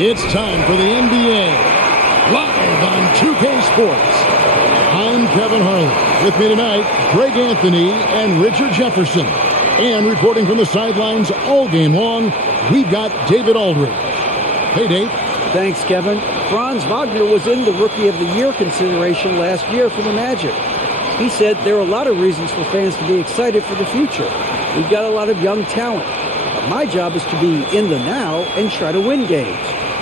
It's time for the NBA, live on 2K Sports. I'm Kevin Harlan. With me tonight, Greg Anthony and Richard Jefferson. And reporting from the sidelines all game long, we've got David Aldridge. Hey, Dave. Thanks, Kevin. Franz Wagner was in the Rookie of the Year consideration last year for the Magic. He said there are a lot of reasons for fans to be excited for the future. We've got a lot of young talent. But my job is to be in the now and try to win games.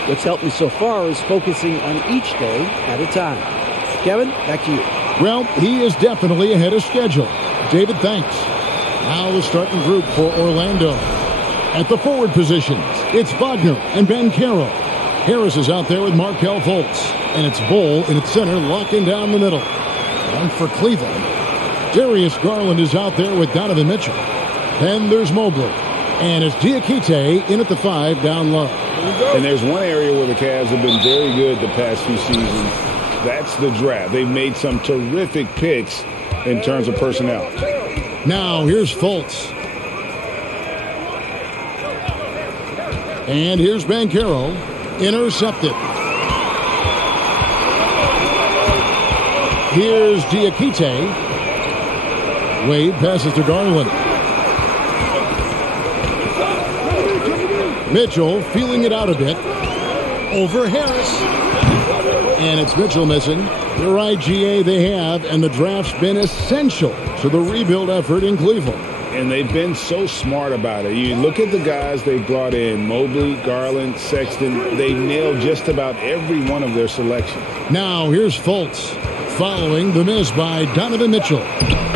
What's helped me so far is focusing on each day at a time. Kevin, back to you. Well, he is definitely ahead of schedule. David, thanks. Now the starting group for Orlando. At the forward positions, it's Wagner and Banchero. Harris is out there with Markelle Fultz. And it's Bol in its center, locking down the middle. And for Cleveland, Darius Garland is out there with Donovan Mitchell. Then there's Mobley. And it's Diakite in at the 5 down low. And there's one area where the Cavs have been very good the past few seasons. That's the draft. They've made some terrific picks in terms of personnel. Now here's Fultz. And here's Banchero. Intercepted. Here's Diakite. Wade passes to Garland. Mitchell feeling it out a bit. Over Harris. And it's Mitchell missing. You're right, GA, they have, and the draft's been essential to the rebuild effort in Cleveland. And they've been so smart about it. You look at the guys they brought in, Mobley, Garland, Sexton. They nailed just about every one of their selections. Now here's Fultz following the miss by Donovan Mitchell.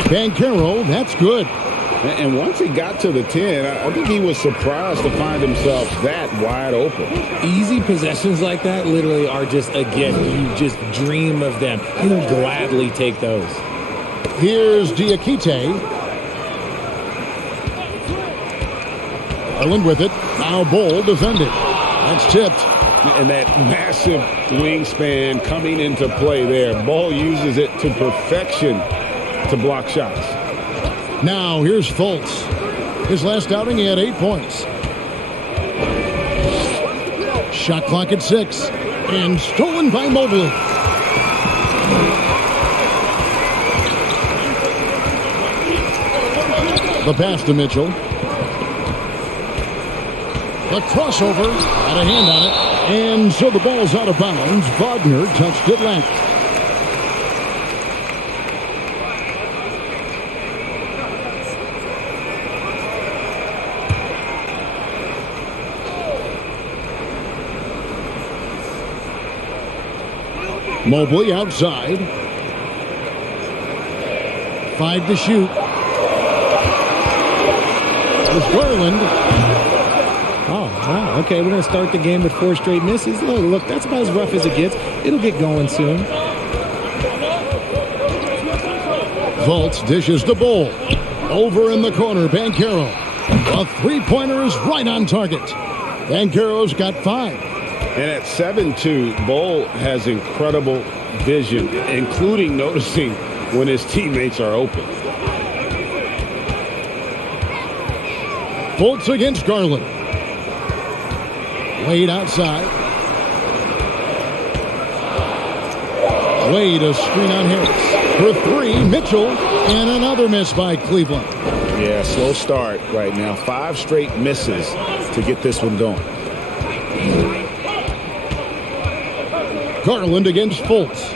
Banchero, that's good. And once he got to the 10, I think he was surprised to find himself that wide open. Easy possessions like that literally are just a gift. You just dream of them. He'll gladly take those. Here's Diakite. Garland with it. Now Bol defended. That's tipped. And that massive wingspan coming into play there. Bol uses it to perfection to block shots. Now here's Fultz. His last outing, he had 8 points. Shot clock at 6. And stolen by Mobley. The pass to Mitchell. The crossover. Had a hand on it. And so the ball's out of bounds. Wagner touched it left. Mobley outside. 5 to shoot. It's Garland. Oh, wow. Okay, we're going to start the game with 4 straight misses. Oh, look, that's about as rough as it gets. It'll get going soon. Fultz dishes the Bol. Over in the corner, Banchero. A three-pointer is right on target. Banchero's got 5. And at 7'2", Bol has incredible vision, including noticing when his teammates are open. Fultz against Garland. Wade outside. Wade a screen on Harris. For 3, Mitchell. And another miss by Cleveland. Yeah, slow start right now. 5 straight misses to get this one going. Garland against Fultz.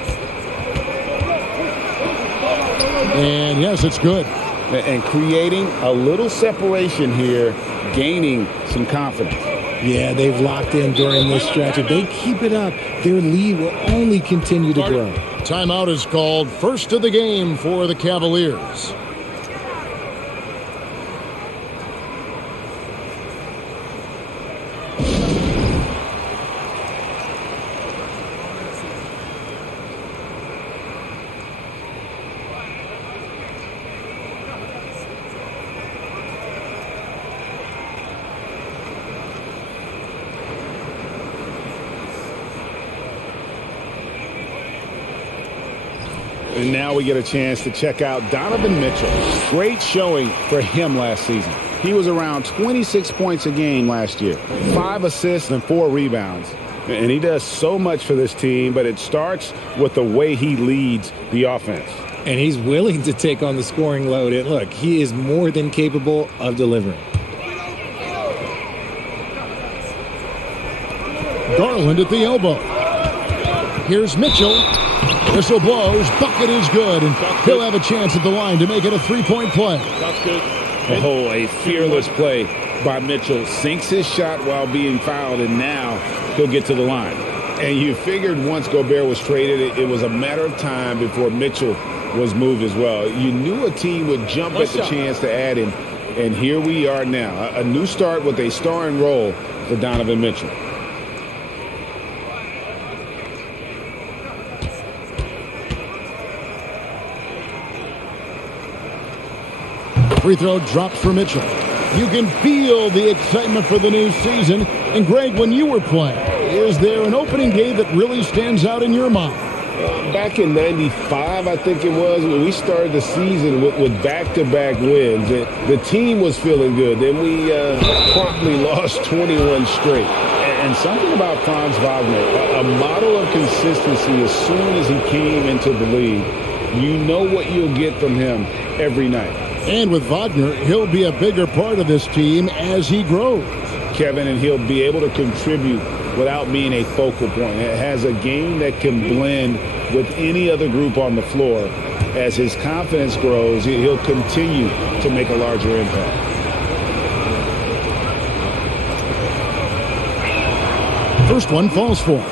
And yes, it's good. And creating a little separation here, gaining some confidence. Yeah, they've locked in during this stretch. If they keep it up, their lead will only continue to grow. Timeout is called. First of the game for the Cavaliers. And now we get a chance to check out Donovan Mitchell. Great showing for him last season. He was around 26 points a game last year, 5 assists and 4 rebounds. And he does so much for this team, but it starts with the way he leads the offense. And he's willing to take on the scoring load. And look, he is more than capable of delivering. Garland at the elbow. Here's Mitchell. Whistle blows. Bucket is good. And he'll have a chance at the line to make it a three-point play. That's good. Oh, a fearless play by Mitchell. Sinks his shot while being fouled, and now he'll get to the line. And you figured once Gobert was traded, it was a matter of time before Mitchell was moved as well. You knew a team would jump at the chance to add him, and here we are now. A new start with a starring role for Donovan Mitchell. Free throw drops for Mitchell. You can feel the excitement for the new season. And Greg, when you were playing, is there an opening day that really stands out in your mind? Back in '95, I think it was, when we started the season with back-to-back wins. The team was feeling good. Then we promptly lost 21 straight. And something about Franz Wagner, a model of consistency as soon as he came into the league. You know what you'll get from him every night. And with Wagner, he'll be a bigger part of this team as he grows. Kevin, and he'll be able to contribute without being a focal point. It has a game that can blend with any other group on the floor. As his confidence grows, he'll continue to make a larger impact. First one falls for him.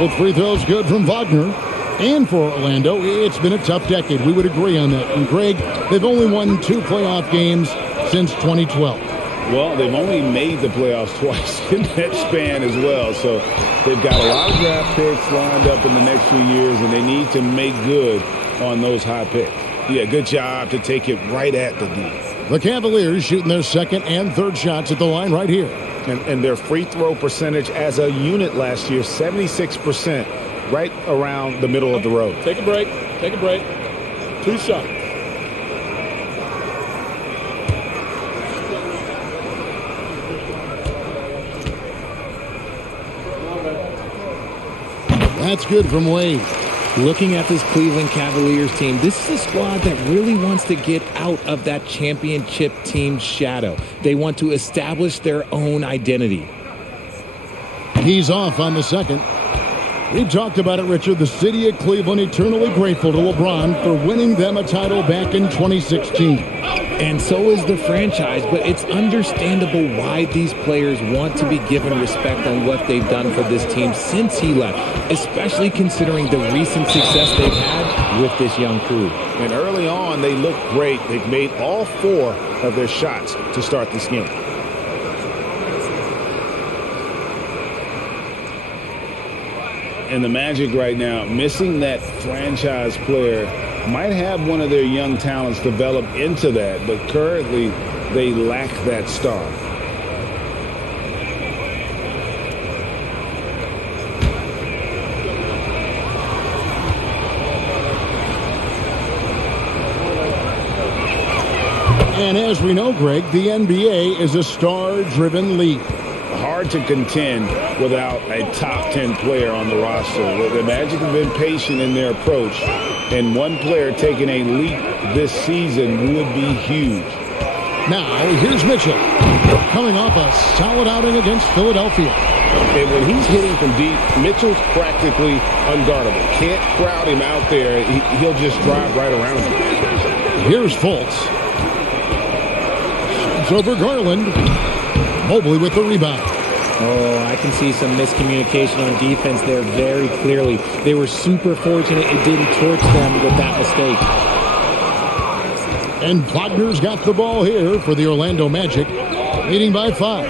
Both free throws good from Wagner. And for Orlando, it's been a tough decade. We would agree on that. And Greg, they've only won 2 playoff games since 2012. Well, they've only made the playoffs twice in that span as well. So they've got a lot of draft picks lined up in the next few years, and they need to make good on those high picks. Yeah, good job to take it right at the D. The Cavaliers shooting their second and third shots at the line right here. And their free throw percentage as a unit last year, 76%, right around the middle of the road. Take a break. Take a break. 2 shots. That's good from Wade. Looking at this Cleveland Cavaliers team, this is a squad that really wants to get out of that championship team's shadow. They want to establish their own identity. He's off on the second. We've talked about it, Richard. The city of Cleveland eternally grateful to LeBron for winning them a title back in 2016. And so is the franchise, but it's understandable why these players want to be given respect on what they've done for this team since he left, especially considering the recent success they've had with this young crew. And early on, they looked great. They've made all 4 of their shots to start this game. And the Magic right now, missing that franchise player, might have one of their young talents develop into that, but currently they lack that star. And as we know, Greg, the NBA is a star-driven league. Hard to contend without a top 10 player on the roster. The Magic have been patient in their approach, and one player taking a leap this season would be huge. Now, here's Mitchell, coming off a solid outing against Philadelphia. And when he's hitting from deep, Mitchell's practically unguardable. Can't crowd him out there. He'll just drive right around him. Here's Fultz. Shoots over Garland. Mobley with the rebound. Oh, I can see some miscommunication on defense there very clearly. They were super fortunate it didn't torch them with that mistake. And Wagner's got the ball here for the Orlando Magic, leading by 5.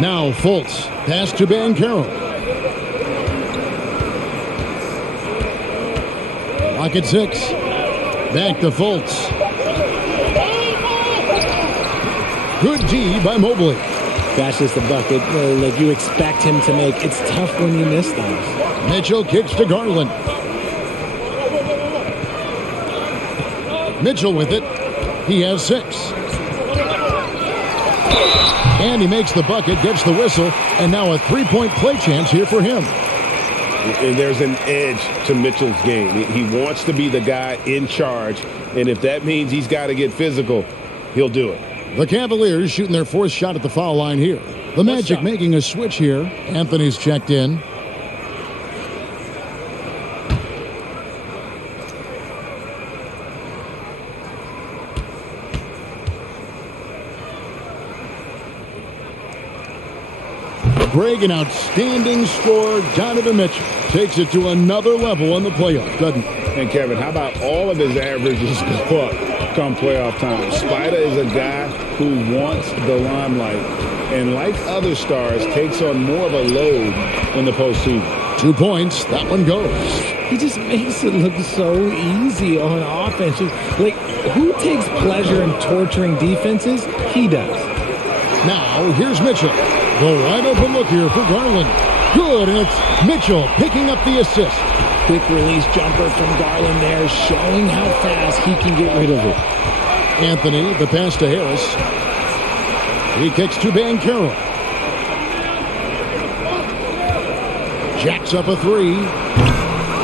Now Fultz, pass to Banchero. Clock at 6. Back to Fultz. Good D by Mobley. That's just a bucket like you expect him to make. It's tough when you miss those. Mitchell kicks to Garland. Mitchell with it. He has 6. And he makes the bucket, gets the whistle, and now a three-point play chance here for him. And there's an edge to Mitchell's game. He wants to be the guy in charge, and if that means he's got to get physical, he'll do it. The Cavaliers shooting their 4th shot at the foul line here. The Magic making a switch here. Anthony's checked in. Greg, an outstanding scorer. Donovan Mitchell takes it to another level in the playoffs, doesn't he? And Kevin, how about all of his averages go up come playoff time? Spider is a guy who wants the limelight, and like other stars, takes on more of a load in the postseason. 2 points. That one goes. He just makes it look so easy on offense. Like, who takes pleasure in torturing defenses? He does. Now, here's Mitchell. The wide open look here for Garland. Good, and it's Mitchell picking up the assist. Quick release jumper from Garland there, showing how fast he can get rid of it. Anthony, the pass to Harris. He kicks to Banchero. Jacks up a 3.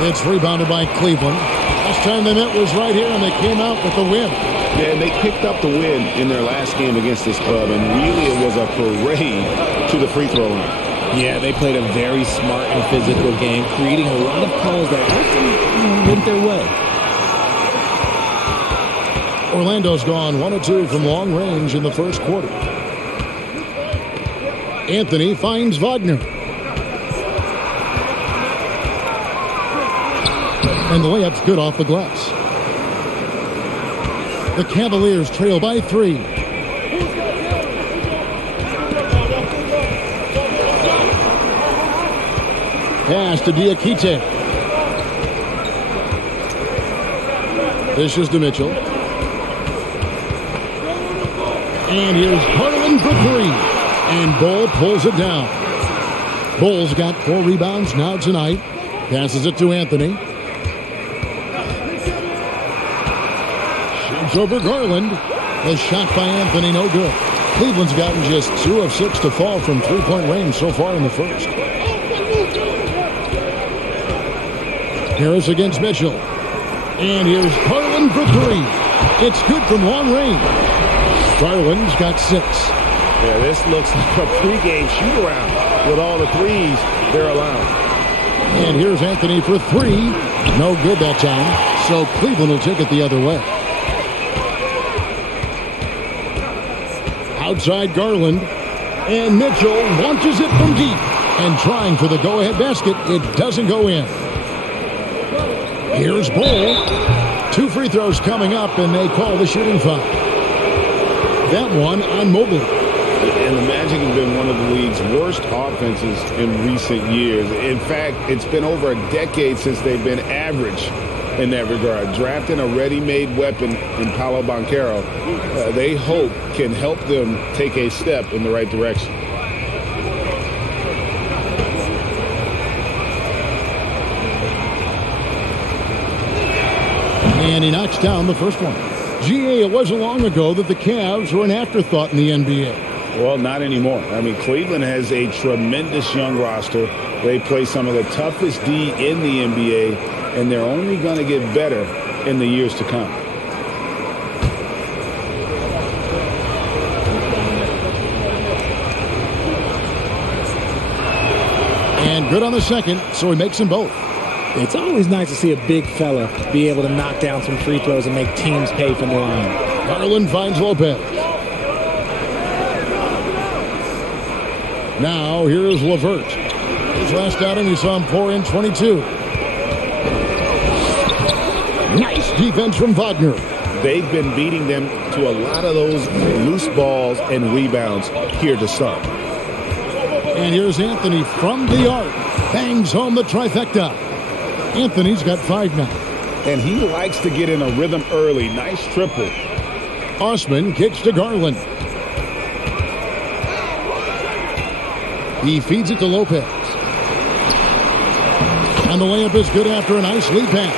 It's rebounded by Cleveland. Last time they met was right here, and they came out with the win. Yeah, and they picked up the win in their last game against this club, and really it was a parade to the free throw line. Yeah, they played a very smart and physical game, creating a lot of calls that often went their way. Orlando's gone 1 of 2 from long range in the first quarter. Anthony finds Wagner. And the layup's good off the glass. The Cavaliers trail by 3. Pass to Diakite. This is to Mitchell. And here's Garland for 3. And Bull pulls it down. Bull's got 4 rebounds now tonight. Passes it to Anthony. Shoots over Garland. The shot by Anthony, no good. Cleveland's gotten just 2 of 6 to fall from three-point range so far in the first. Harris against Mitchell. And here's Garland for 3. It's good from long range. Garland's got 6. Yeah, this looks like a pregame shoot-around with all the threes they're allowing. And here's Anthony for 3. No good that time. So Cleveland will take it the other way. Outside Garland. And Mitchell launches it from deep. And trying for the go-ahead basket. It doesn't go in. Here's Bull. 2 free throws coming up, and they call the shooting foul. That one on Mobley. And the Magic have been one of the league's worst offenses in recent years. In fact, it's been over a decade since they've been average in that regard. Drafting a ready-made weapon in Paolo Banchero, they hope can help them take a step in the right direction. And he knocks down the first one. GA, it wasn't long ago that the Cavs were an afterthought in the NBA. Well, not anymore. I mean, Cleveland has a tremendous young roster. They play some of the toughest D in the NBA, and they're only going to get better in the years to come. And good on the second, so he makes them both. It's always nice to see a big fella be able to knock down some free throws and make teams pay from the line. Garland finds Lopez. Now, here's LeVert. His last outing, we saw him pour in 22. Nice defense from Wagner. They've been beating them to a lot of those loose balls and rebounds here to start. And here's Anthony from the arc. Bangs home the trifecta. Anthony's got 5 now. and he likes to get in a rhythm early. Nice triple. Osman kicks to Garland. He feeds it to Lopez. And the layup is good after a nice lead pass.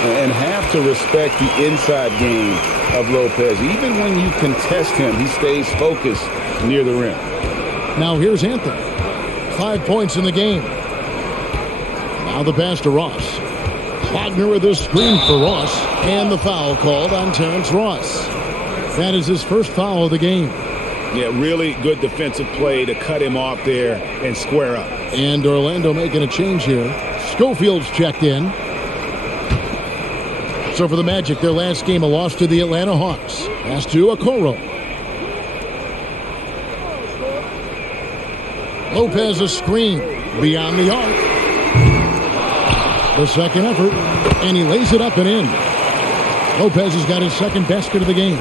And have to respect the inside game of Lopez. Even when you contest him, he stays focused near the rim. Now here's Anthony. 5 points in the game. Now the pass to Ross. Wagner with a screen for Ross. And the foul called on Terrence Ross. That is his first foul of the game. Yeah, really good defensive play to cut him off there and square up. And Orlando making a change here. Schofield's checked in. So for the Magic, their last game, a loss to the Atlanta Hawks. Pass to Okoro. Lopez a screen beyond the arc. The second effort, and he lays it up and in. Lopez has got his second basket of the game.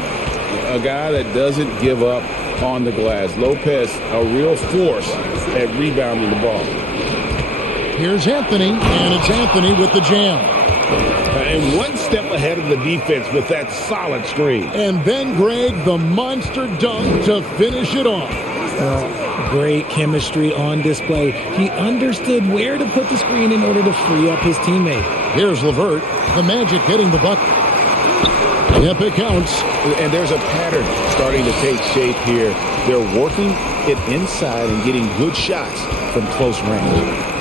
A guy that doesn't give up on the glass. Lopez, a real force at rebounding the ball. Here's Anthony, and it's Anthony with the jam. And one step ahead of the defense with that solid screen. And then Greg, the monster dunk to finish it off. Great chemistry on display. He understood where to put the screen in order to free up his teammate. Here's LeVert, the Magic hitting the bucket. Yep, it counts. And there's a pattern starting to take shape here. They're working it inside and getting good shots from close range.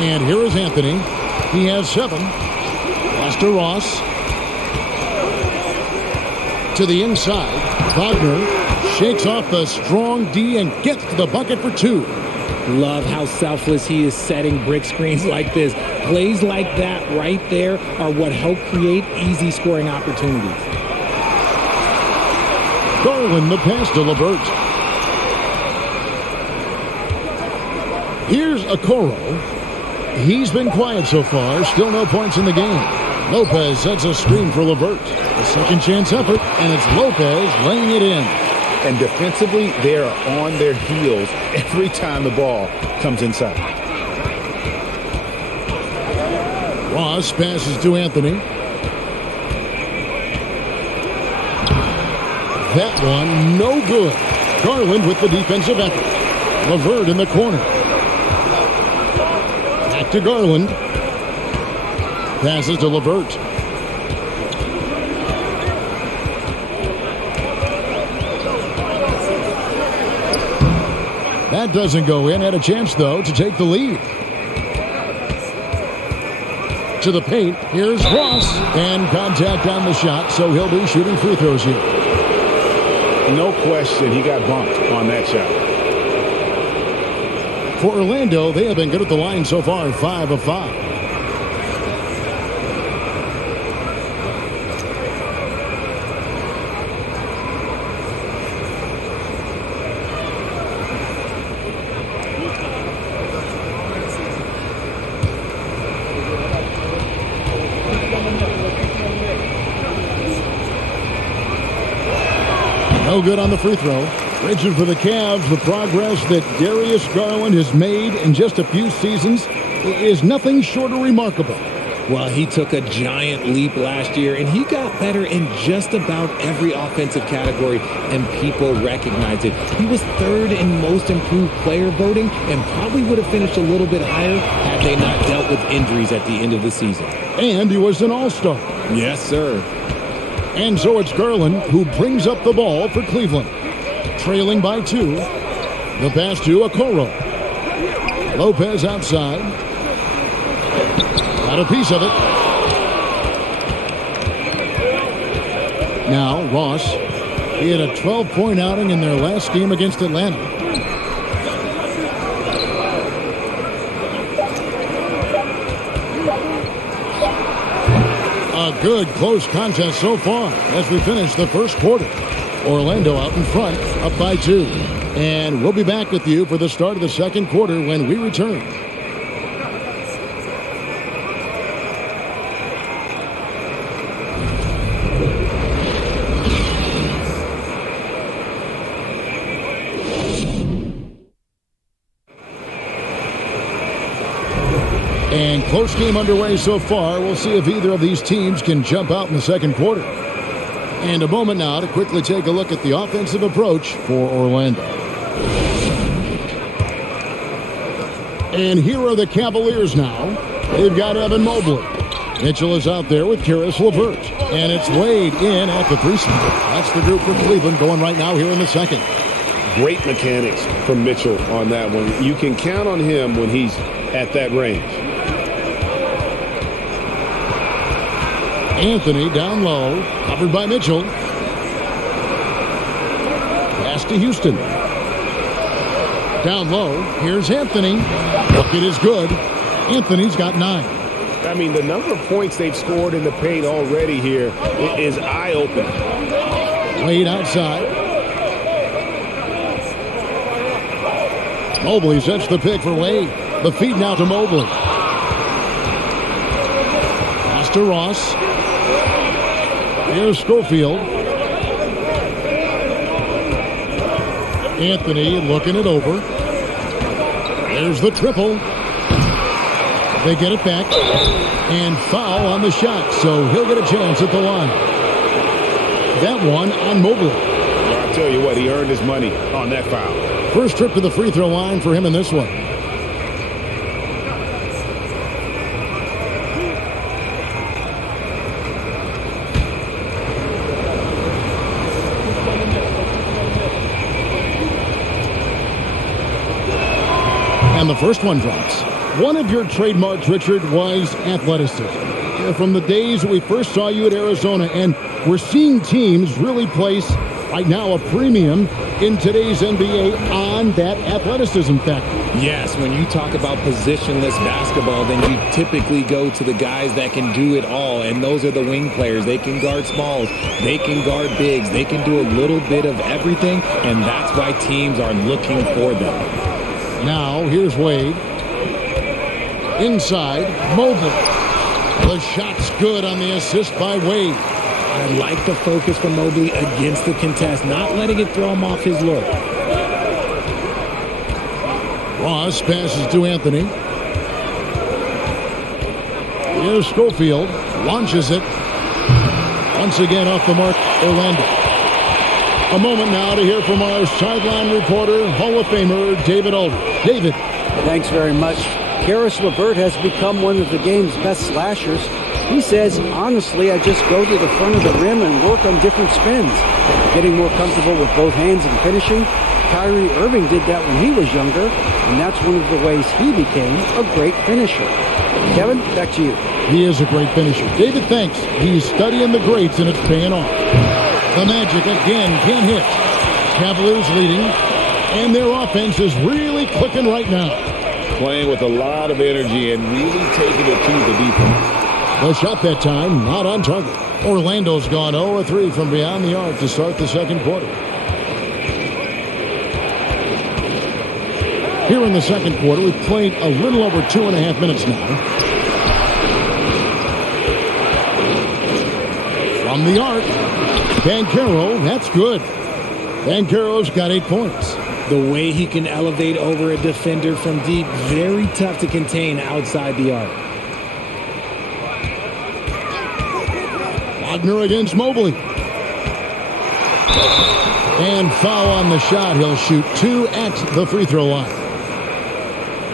And here is Anthony. He has 7. Pass to Ross. To the inside. Wagner shakes off the strong D and gets to the bucket for 2. Love how selfless he is setting brick screens like this. Plays like that right there are what help create easy scoring opportunities. Garland the pass to LeVert. Here's Okoro. He's been quiet so far. Still no points in the game. Lopez sets a screen for LeVert. A second chance effort, and it's Lopez laying it in. And defensively, they are on their heels every time the ball comes inside. Ross passes to Anthony. That one, no good. Garland with the defensive effort. LeVert in the corner. Back to Garland. Passes to LeVert. That doesn't go in. Had a chance, though, to take the lead. To the paint. Here's Ross. And contact on the shot, so he'll be shooting free throws here. No question, he got bumped on that shot. For Orlando, they have been good at the line so far, 5 of 5. No good on the free throw. Rigid for the Cavs. The progress that Darius Garland has made in just a few seasons is nothing short of remarkable. Well, he took a giant leap last year, and he got better in just about every offensive category, and people recognize it. He was 3rd in most improved player voting and probably would have finished a little bit higher had they not dealt with injuries at the end of the season. And he was an all-star. Yes, sir. And so it's Garland who brings up the ball for Cleveland. Trailing by 2. The pass to Okoro. Lopez outside. Got a piece of it. Now Ross. He had a 12-point outing in their last game against Atlanta. A good close contest so far as we finish the first quarter. Orlando out in front, up by 2. And we'll be back with you for the start of the second quarter when we return. And close close game underway so far. We'll see if either of these teams can jump out in the second quarter. And a moment now to quickly take a look at the offensive approach for Orlando. And here are the Cavaliers now. They've got Evan Mobley. Mitchell is out there with Karis LeVert. And it's Wade in at the 3 spot. That's the group for Cleveland going right now here in the second. Great mechanics from Mitchell on that one. You can count on him when he's at that range. Anthony down low, covered by Mitchell. Pass to Houston. Down low, here's Anthony. Bucket is good. Anthony's got 9. I mean, the number of points they've scored in the paint already here is eye-opening. Wade outside. Mobley sets the pick for Wade. The feed now to Mobley. Pass to Ross. Here's Schofield. Anthony looking it over. There's the triple. They get it back. And foul on the shot, so he'll get a chance at the line. That one on Mobley. Well, I'll tell you what, he earned his money on that foul. First trip to the free throw line for him in this one. And the first one drops. One of your trademarks, Richard, was athleticism. From the days that we first saw you at Arizona, and we're seeing teams really place, right now, a premium in today's NBA on that athleticism factor. Yes, when you talk about positionless basketball, then you typically go to the guys that can do it all, and those are the wing players. They can guard smalls, they can guard bigs, they can do a little bit of everything, and that's why teams are looking for them. Now, here's Wade. Inside, Mobley. The shot's good on the assist by Wade. I like the focus from Mobley against the contest, not letting it throw him off his look. Ross passes to Anthony. Here's Schofield. Launches it. Once again off the mark, Orlando. A moment now to hear from our sideline reporter, Hall of Famer, David Alder. David. Thanks very much. Karis LeVert has become one of the game's best slashers. He says, honestly, I just go to the front of the rim and work on different spins. Getting more comfortable with both hands and finishing. Kyrie Irving did that when he was younger, and that's one of the ways he became a great finisher. Kevin, back to you. He is a great finisher. David, thanks. He's studying the greats, and it's paying off. The Magic again can't hit. Cavaliers leading, and their offense is really clicking right now. Playing with a lot of energy and really taking it to the defense. The shot that time, not on target. Orlando's gone 0-3 from beyond the arc to start the second quarter. Here in the second quarter, we've played a little over 2.5 minutes now. From the arc, Banchero, that's good. Banchero's got 8 points. The way he can elevate over a defender from deep, very tough to contain outside the arc. Wagner against Mobley. And foul on the shot. He'll shoot 2 at the free throw line.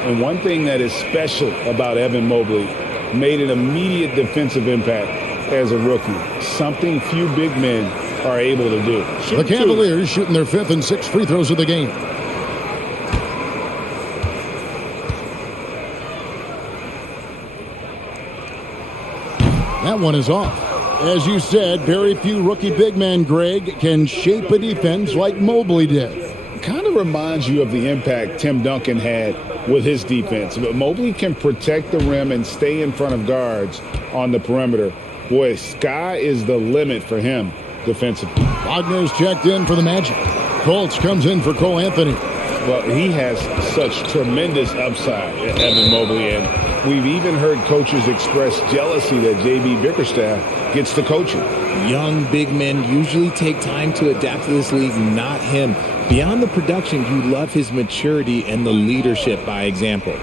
And one thing that is special about Evan Mobley, made an immediate defensive impact as a rookie. Something few big men are able to do. The Cavaliers shooting their 5th and 6th free throws of the game. That one is off. As you said, very few rookie big men, Greg, can shape a defense like Mobley did. Kind of reminds you of the impact Tim Duncan had with his defense. But Mobley can protect the rim and stay in front of guards on the perimeter. Boy, sky is the limit for him defensively. Wagner's checked in for the Magic. Colts comes in for Cole Anthony. Well, he has such tremendous upside, Evan Mobley, and we've even heard coaches express jealousy that J.B. Bickerstaff gets to coaching. Young big men usually take time to adapt to this league, not him. Beyond the production, you love his maturity and the leadership by example.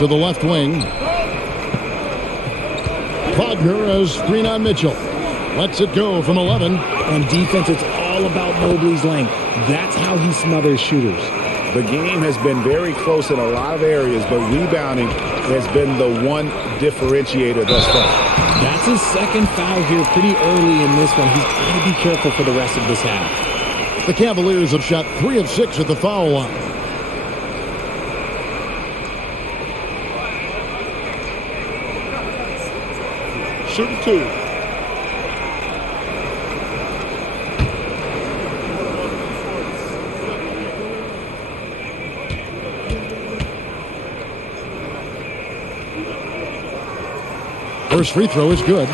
to the left wing. Wagner has screen on Mitchell. Lets it go from 11. On defense, it's all about Mobley's length. That's how he smothers shooters. The game has been very close in a lot of areas, but rebounding has been the one differentiator thus far. That's his second foul here pretty early in this one. He's got to be careful for the rest of this half. The Cavaliers have shot 3 of 6 at the foul line. Shooting 2. First free throw is good.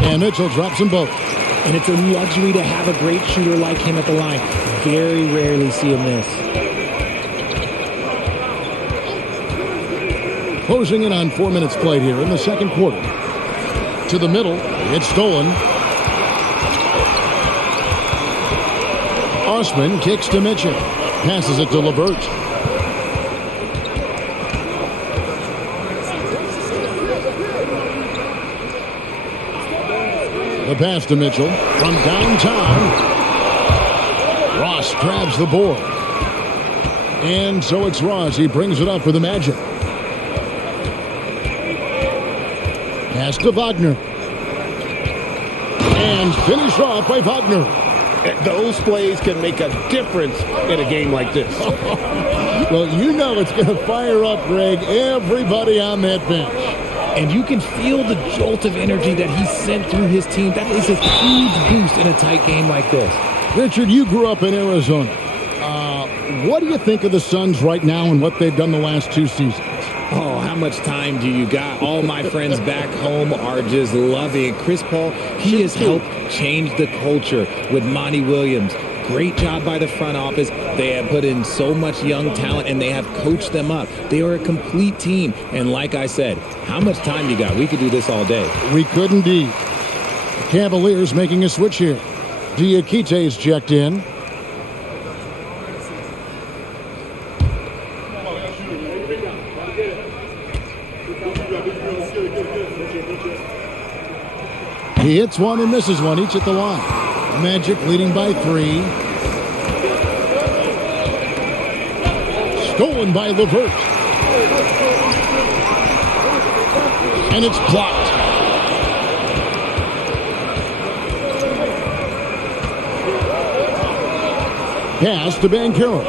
And Mitchell drops them both. And it's a luxury to have a great shooter like him at the line. Very rarely see him miss. Closing in on 4 minutes played here in the second quarter. To the middle, it's stolen. Osman kicks to Mitchell. Passes it to LeVert. The pass to Mitchell from downtown. Ross grabs the board. And so it's Ross. He brings it up for the Magic. Pass to Wagner. And finished off by Wagner. Those plays can make a difference in a game like this. Well, you know it's going to fire up, Greg, everybody on that bench. And you can feel the jolt of energy that he sent through his team. That is a huge boost in a tight game like this. Richard, you grew up in Arizona. What do you think of the Suns right now and what they've done the last 2 seasons? Oh, how much time do you got? All my friends back home are just loving it. Chris Paul, he has helped change the culture with Monty Williams. Great job by the front office. They have put in so much young talent, and they have coached them up. They are a complete team. And like I said, how much time you got? We could do this all day. We could indeed. The Cavaliers making a switch here. Diakite's checked in. He hits one and misses one, each at the line. Magic leading by 3. Stolen by LeVert. And it's blocked. Pass to Banchero.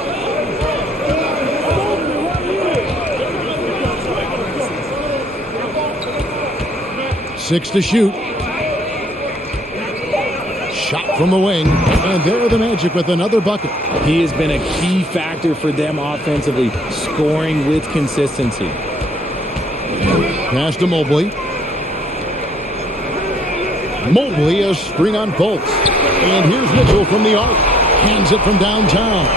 Six to shoot. Shot from the wing, and there are the Magic with another bucket. He has been a key factor for them offensively, scoring with consistency. Pass to Mobley. Mobley a screen on Fultz. And here's Mitchell from the arc. Hands it from downtown.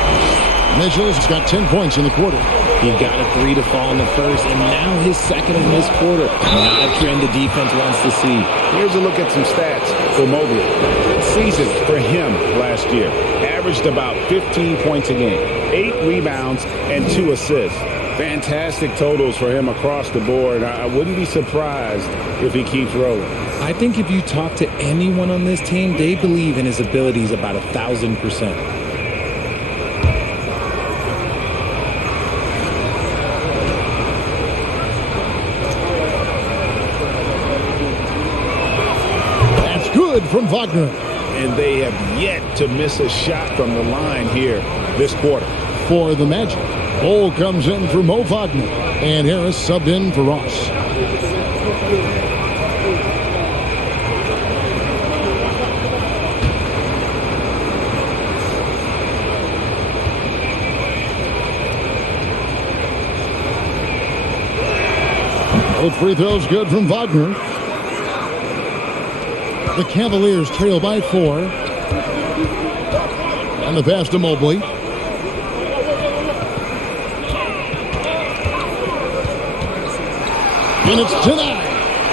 Mitchell's got 10 points in the quarter. He got a 3 to fall in the first, and now his second in this quarter. Not a trend the defense wants to see. Here's a look at some stats for Mobley. Good season for him last year. Averaged about 15 points a game, 8 rebounds, and 2 assists. Fantastic totals for him across the board. I wouldn't be surprised if he keeps rolling. I think if you talk to anyone on this team, they believe in his abilities about 1,000%. From Wagner. And they have yet to miss a shot from the line here this quarter. For the Magic, Cole comes in for Mo Wagner, and Harris subbed in for Ross. Both free throws good from Wagner. The Cavaliers trail by 4. On the pass to Mobley. And it's denied.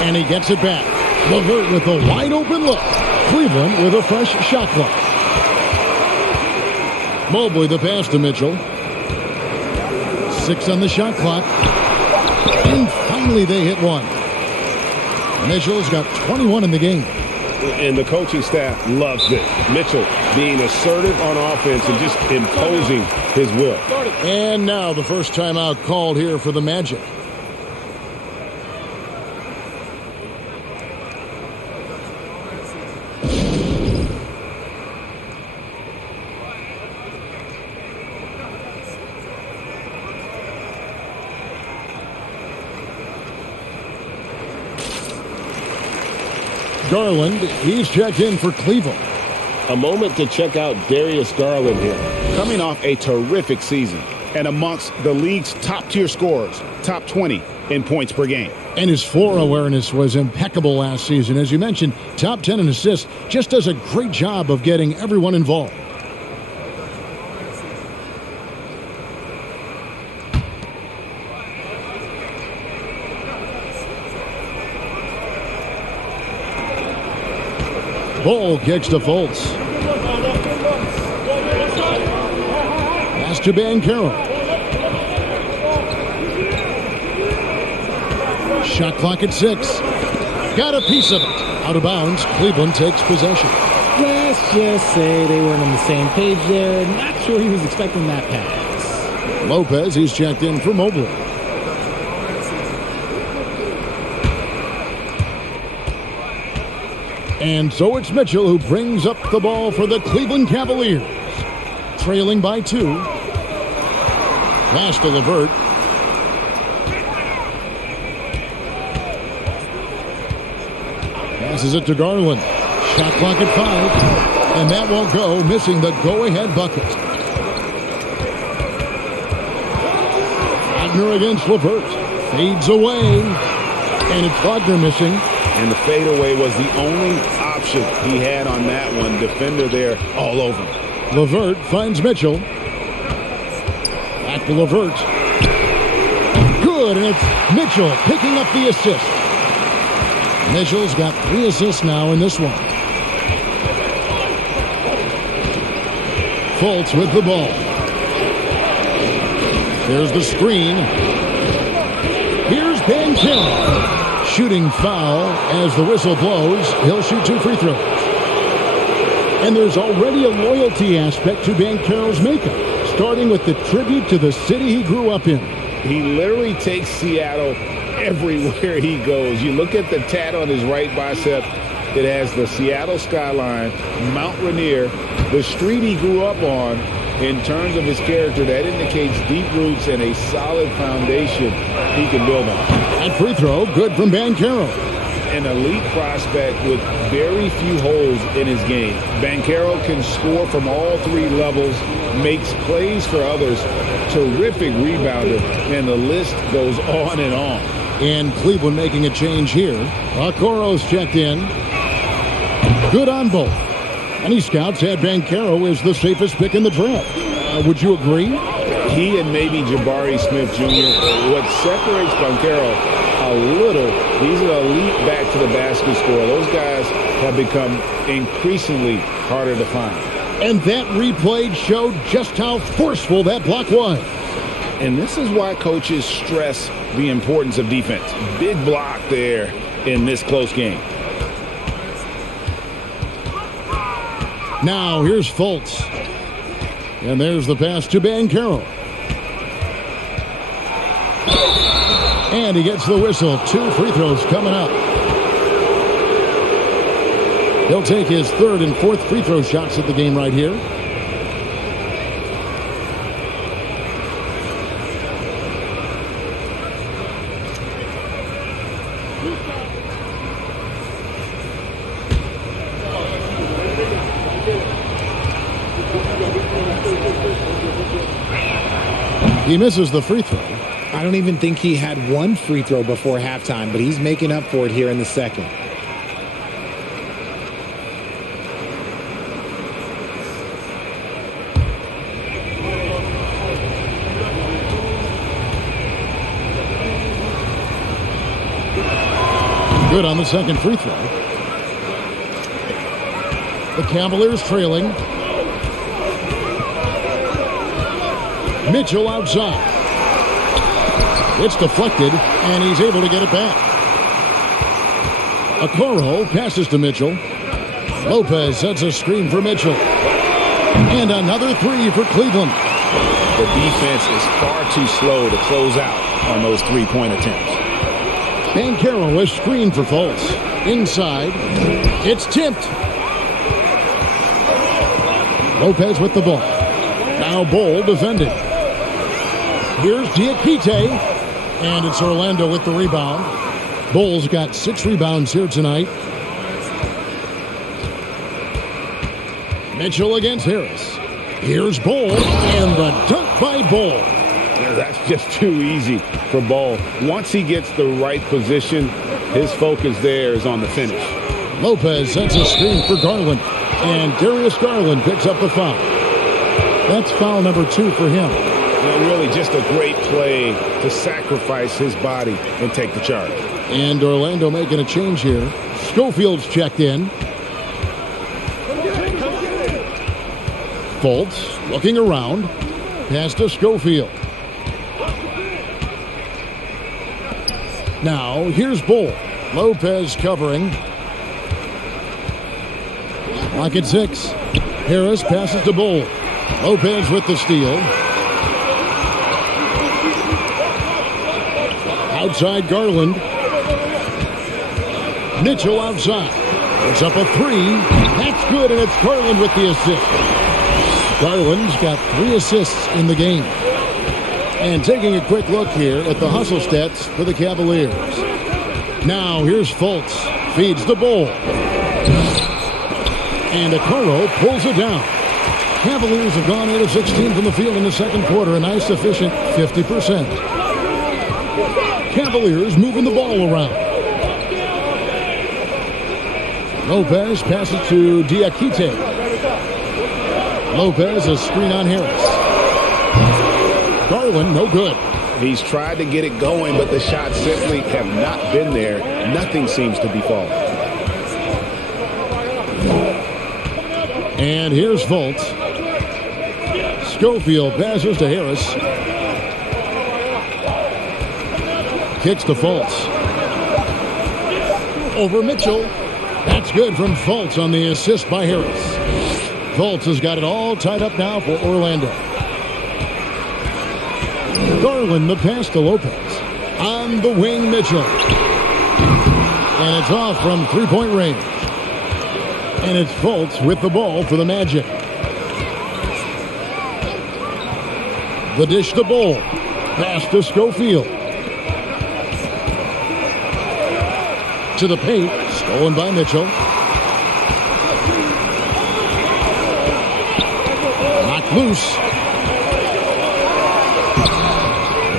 And he gets it back. LeVert with a wide open look. Cleveland with a fresh shot clock. Mobley the pass to Mitchell. 6 on the shot clock. And finally they hit one. Mitchell's got 21 in the game. And the coaching staff loves this. Mitchell being assertive on offense and just imposing his will. And now the first timeout called here for the Magic. Garland, he's checked in for Cleveland. A moment to check out Darius Garland here. Coming off a terrific season and amongst the league's top-tier scorers, top 20 in points per game. And his floor awareness was impeccable last season. As you mentioned, top 10 in assists, just does a great job of getting everyone involved. Ball kicks to Fultz. Pass to Banchero. Shot clock at 6. Got a piece of it. Out of bounds. Cleveland takes possession. Let's just say they weren't on the same page there. Not sure he was expecting that pass. Lopez, he's checked in for Mobley. And so it's Mitchell who brings up the ball for the Cleveland Cavaliers. Trailing by 2. Pass to LeVert. Passes it to Garland. Shot clock at 5. And that won't go, missing the go-ahead bucket. Wagner against LeVert. Fades away. And it's Wagner missing. And the fadeaway was the only option he had on that one. Defender there all over. LeVert finds Mitchell. Back to LeVert. Good, and it's Mitchell picking up the assist. Mitchell's got 3 assists now in this one. Fultz with the ball. There's the screen. Here's Banchero. Shooting foul as the whistle blows. He'll shoot 2 free throws. And there's already a loyalty aspect to Banchero's makeup, starting with the tribute to the city he grew up in. He literally takes Seattle everywhere he goes. You look at the tat on his right bicep. It has the Seattle skyline, Mount Rainier, the street he grew up on. In terms of his character, that indicates deep roots and a solid foundation he can build on. That free throw, good from Banchero. An elite prospect with very few holes in his game. Banchero can score from all 3 levels, makes plays for others, terrific rebounder, and the list goes on and on. And Cleveland making a change here. Okoro's checked in. Good on both. Many scouts had Banchero as the safest pick in the draft. Would you agree? He and maybe Jabari Smith Jr. What separates Banchero a little, he's an elite back-to-the-basket scorer. Those guys have become increasingly harder to find. And that replay showed just how forceful that block was. And this is why coaches stress the importance of defense. Big block there in this close game. Now here's Fultz. And there's the pass to Banchero. And he gets the whistle. 2 free throws coming up. He'll take his 3rd and 4th free throw shots at the game right here. He misses the free throw. I don't even think he had 1 free throw before halftime, but he's making up for it here in the second. Good on the second free throw. The Cavaliers trailing. Mitchell outside. It's deflected, and he's able to get it back. Okoro passes to Mitchell. Lopez sets a screen for Mitchell. And another three for Cleveland. The defense is far too slow to close out on those three-point attempts. Banchero is screened for Fultz. Inside. It's tipped. Lopez with the ball. Now Bol defending. Here's Diakite. And it's Orlando with the rebound. Bol's got 6 rebounds here tonight. Mitchell against Harris. Here's Bol, and the dunk by Bol. That's just too easy for Bol. Once he gets the right position, his focus there is on the finish. Lopez sets a screen for Garland, and Darius Garland picks up the foul. That's foul number 2 for him. Really just a great play to sacrifice his body and take the charge. And Orlando making a change here. Schofield's checked in. Fultz looking around. Pass to Schofield. Now here's Bol. Lopez covering. Clock at 6. Harris passes to Bol. Lopez with the steal. Outside Garland. Mitchell outside. It's up a 3. That's good, and it's Garland with the assist. Garland's got 3 assists in the game. And taking a quick look here at the hustle stats for the Cavaliers. Now here's Fultz. Feeds the Bol. And Okoro pulls it down. Cavaliers have gone 8 of 16 from the field in the second quarter, a nice efficient 50%. Cavaliers moving the ball around. Lopez passes to Diakite. Lopez a screen on Harris. Garland no good. He's tried to get it going, but the shots simply have not been there. Nothing seems to be falling. And here's Fultz. Schofield passes to Harris. Kicks to Fultz. Over Mitchell. That's good from Fultz on the assist by Harris. Fultz has got it all tied up now for Orlando. Garland the pass to Lopez. On the wing, Mitchell. And it's off from three-point range. And it's Fultz with the ball for the Magic. The dish to Bol. Pass to Schofield. To the paint. Stolen by Mitchell. Knocked loose.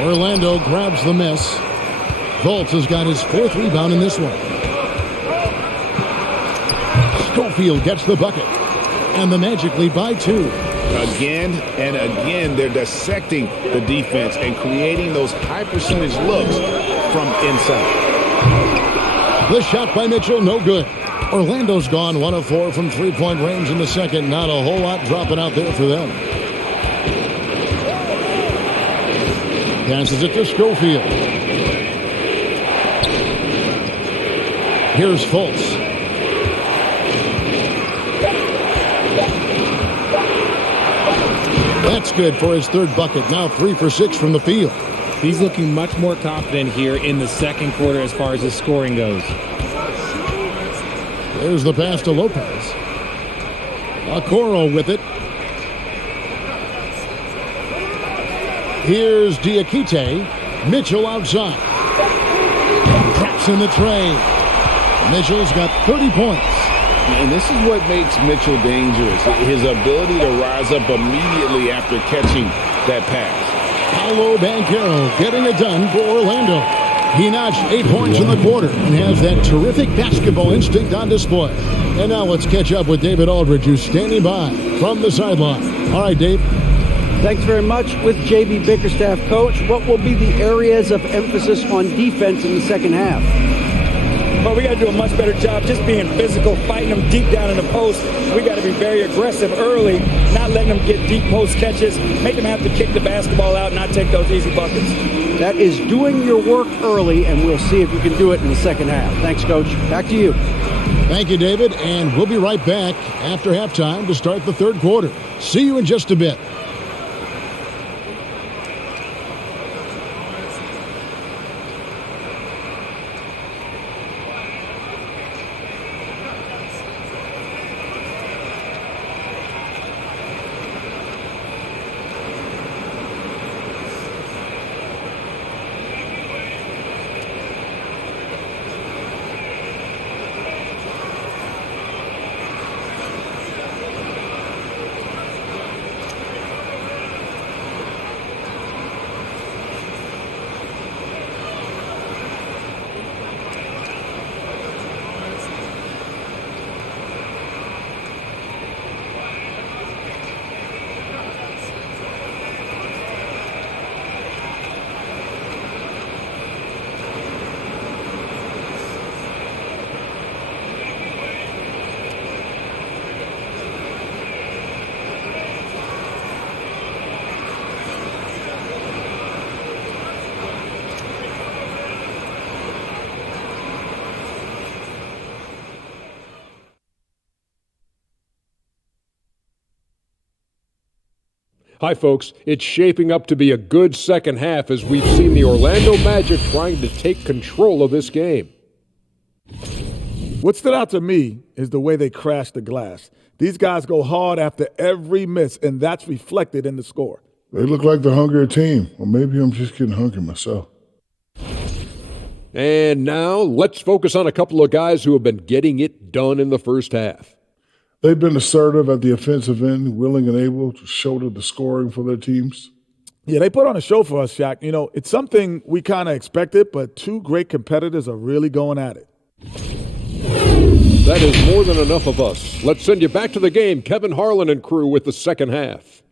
Orlando grabs the miss. Fultz has got his 4th rebound in this one. Schofield gets the bucket. And the Magic lead by 2. Again and again, they're dissecting the defense and creating those high percentage looks from inside. The shot by Mitchell, no good. Orlando's gone 1 of 4 from three-point range in the second. Not a whole lot dropping out there for them. Passes it to Schofield. Here's Fultz. That's good for his 3rd bucket. Now 3 for 6 from the field. He's looking much more confident here in the second quarter as far as his scoring goes. There's the pass to Lopez. Okoro with it. Here's Diakite. Mitchell outside. Traps in the tray. Mitchell's got 30 points. And this is what makes Mitchell dangerous. His ability to rise up immediately after catching that pass. Paolo Banchero getting it done for Orlando. He notched 8 points in the quarter and has that terrific basketball instinct on display. And now let's catch up with David Aldridge, who's standing by from the sideline. All right, Dave. Thanks very much. With J.B. Bickerstaff, Coach, what will be the areas of emphasis on defense in the second half? but we got to do a much better job just being physical, fighting them deep down in the post. We got to be very aggressive early, not letting them get deep post catches, make them have to kick the basketball out, not take those easy buckets. That is doing your work early, and we'll see if you can do it in the second half. Thanks, Coach. Back to you. Thank you, David, and we'll be right back after halftime to start the third quarter. See you in just a bit. Hi, folks. It's shaping up to be a good second half as we've seen the Orlando Magic trying to take control of this game. What stood out to me is the way they crashed the glass. These guys go hard after every miss, and that's reflected in the score. They look like the hungrier team. Or maybe I'm just getting hungry myself. And now let's focus on a couple of guys who have been getting it done in the first half. They've been assertive at the offensive end, willing and able to shoulder the scoring for their teams. Yeah, they put on a show for us, Shaq. You know, it's something we kind of expected, but two great competitors are really going at it. That is more than enough of us. Let's send you back to the game. Kevin Harlan and crew with the second half.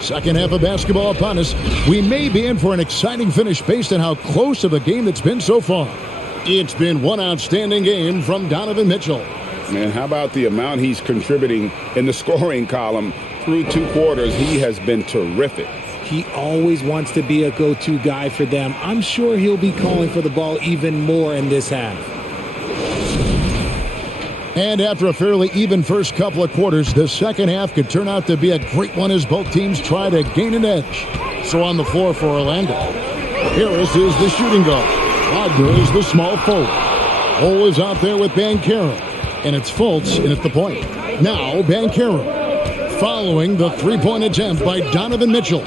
Second half of basketball upon us. We may be in for an exciting finish based on how close of a game it's been so far. It's been one outstanding game from Donovan Mitchell. Man, how about the amount he's contributing in the scoring column through two quarters? He has been terrific. He always wants to be a go-to guy for them. I'm sure he'll be calling for the ball even more in this half. And after a fairly even first couple of quarters, the second half could turn out to be a great one as both teams try to gain an edge. So on the floor for Orlando, Harris is the shooting guard. Wagner is the small forward. Ole is out there with Banchero. And it's Fultz in at the point. Now Banchero following the three-point attempt by Donovan Mitchell.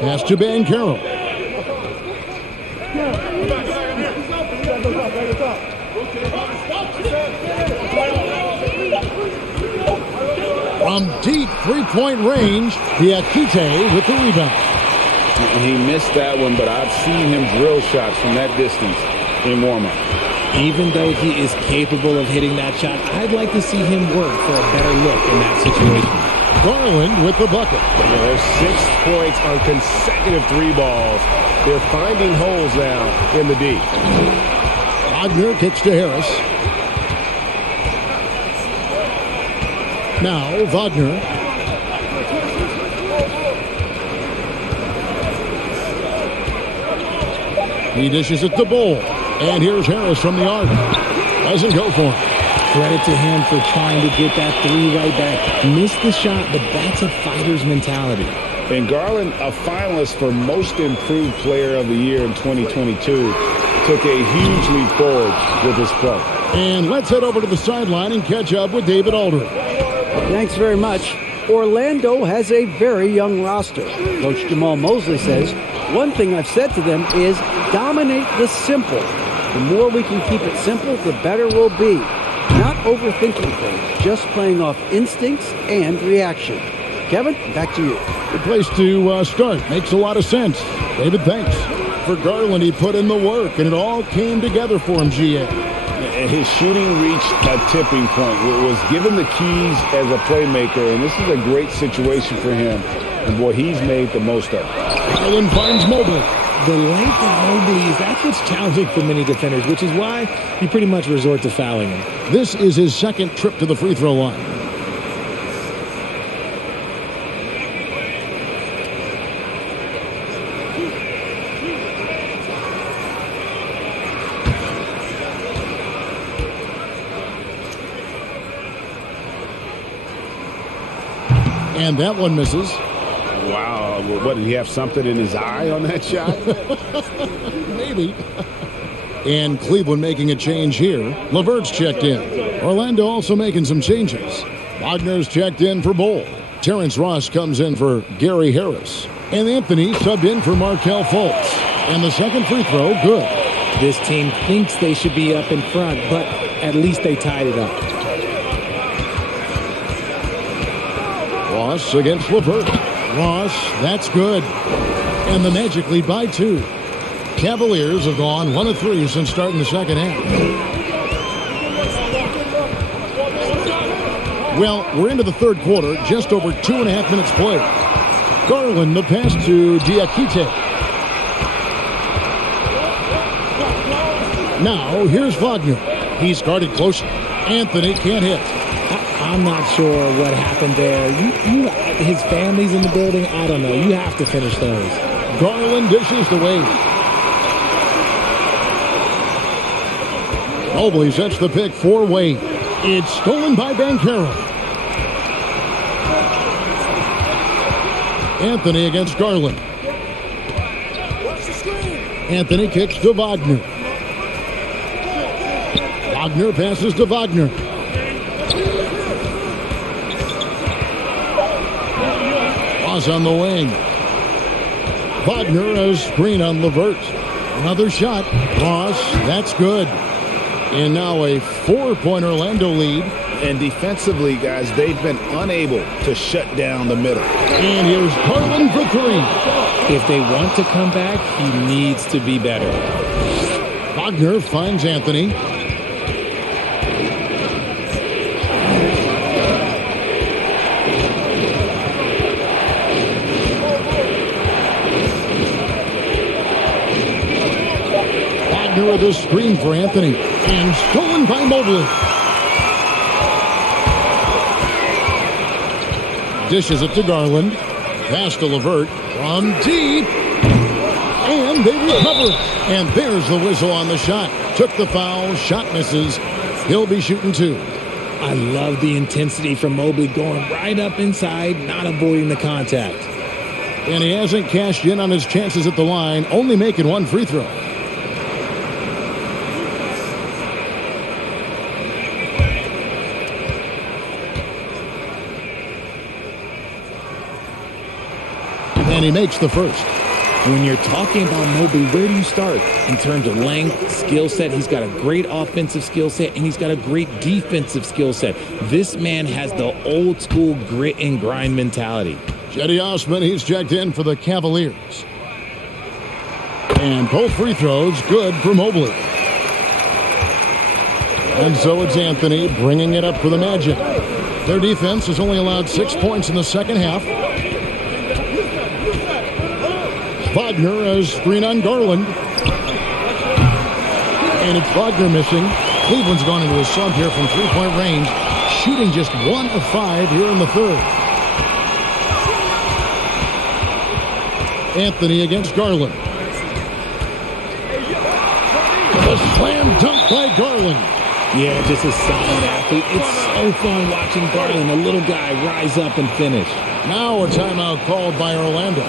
Pass to Banchero. From deep three-point range, Diakite with the rebound. He missed that one, but I've seen him drill shots from that distance in warm-up. Even though he is capable of hitting that shot, I'd like to see him work for a better look in that situation. Garland with the bucket. There's 6 points on consecutive three balls. They're finding holes now in the D. Wagner kicks to Harris. Now Wagner. He dishes it to Bull. And here's Harris from the arc. Doesn't go for him. Credit to him for trying to get that three right back. Missed the shot, but that's a fighter's mentality. And Garland, a finalist for Most Improved Player of the Year in 2022, took a huge leap forward with his play. And let's head over to the sideline and catch up with David Aldridge. Thanks very much. Orlando has a very young roster. Coach Jamal Mosley says, one thing I've said to them is dominate the simple. The more we can keep it simple, the better we'll be. Not overthinking things, just playing off instincts and reaction. Kevin, back to you. Good place to start. Makes a lot of sense. David, thanks. For Garland, he put in the work, and it all came together for him, GA. And his shooting reached a tipping point. Was given the keys as a playmaker, and this is a great situation for him. And, boy, he's made the most of it. Garland finds Mobley. The length of Mobley, that's what's challenging for many defenders, which is why you pretty much resort to fouling him. This is his second trip to the free throw line. And that one misses. Wow. What, did he have something in his eye on that shot? Maybe. And Cleveland making a change here. LeVert's checked in. Orlando also making some changes. Wagner's checked in for Bull. Terrence Ross comes in for Gary Harris. And Anthony subbed in for Markelle Fultz. And the second free throw, good. This team thinks they should be up in front, but at least they tied it up. Ross against LeVert. Ross, that's good. And the Magic lead by 2. Cavaliers have gone 1 of 3 since starting the second half. Well, we're into the third quarter, just over 2.5 minutes played. Garland, the pass to Diakite. Now, here's Wagner. He's guarded closely. Anthony can't hit. I'm not sure what happened there. His family's in the building. I don't know. You have to finish those. Garland dishes to Wade. Mobley sets the pick for Wade. It's stolen by Banchero. Anthony against Garland. Anthony kicks to Wagner. Wagner passes to Wagner. Ross on the wing. Wagner has screen on LeVert. Another shot. Ross, that's good. And now a 4-point Orlando lead. And defensively, guys, they've been unable to shut down the middle. And here's Garland for 3. If they want to come back, he needs to be better. Wagner finds Anthony. Wagner with a screen for Anthony. And stolen by Mobley. Dishes it to Garland. Pass to LeVert from deep. And they recover it. And there's the whistle on the shot. Took the foul. Shot misses. He'll be shooting 2. I love the intensity from Mobley going right up inside, not avoiding the contact. And he hasn't cashed in on his chances at the line, only making 1 free throw. And he makes the first. When you're talking about Mobley, where do you start? In terms of length, skill set, he's got a great offensive skill set, and he's got a great defensive skill set. This man has the old school grit and grind mentality. Cedi Osman, he's checked in for the Cavaliers. And both free throws good for Mobley. And so it's Anthony bringing it up for the Magic. Their defense has only allowed 6 points in the second half. Wagner has screen on Garland. And it's Wagner missing. Cleveland's gone into a slump here from 3-point range, shooting just 1 of 5 here in the third. Anthony against Garland. A slam dunk by Garland. Yeah, just a solid athlete. It's so fun watching Garland, a little guy, rise up and finish. Now a timeout called by Orlando.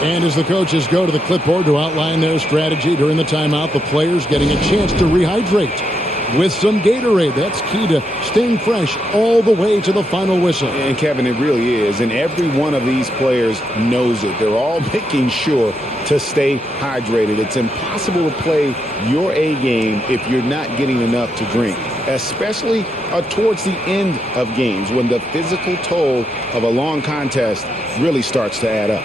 And as the coaches go to the clipboard to outline their strategy during the timeout, the players getting a chance to rehydrate with some Gatorade. That's key to staying fresh all the way to the final whistle. And, Kevin, it really is. And every one of these players knows it. They're all making sure to stay hydrated. It's impossible to play your A game if you're not getting enough to drink, especially towards the end of games when the physical toll of a long contest really starts to add up.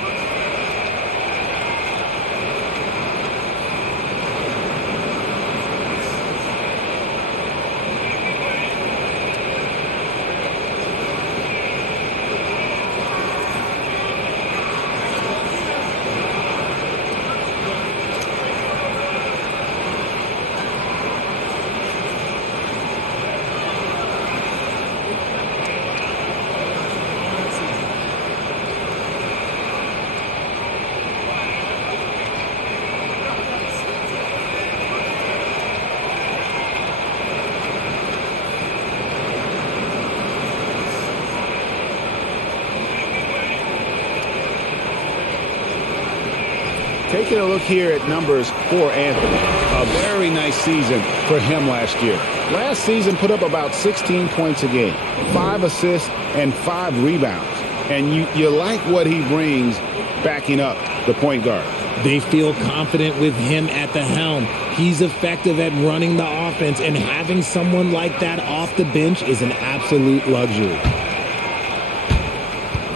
taking a look here at numbers for Anthony. A very nice season for him last year. Last season put up about 16 points a game, 5 assists, and 5 rebounds. And you like what he brings backing up the point guard. They feel confident with him at the helm. He's effective at running the offense, and having someone like that off the bench is an absolute luxury.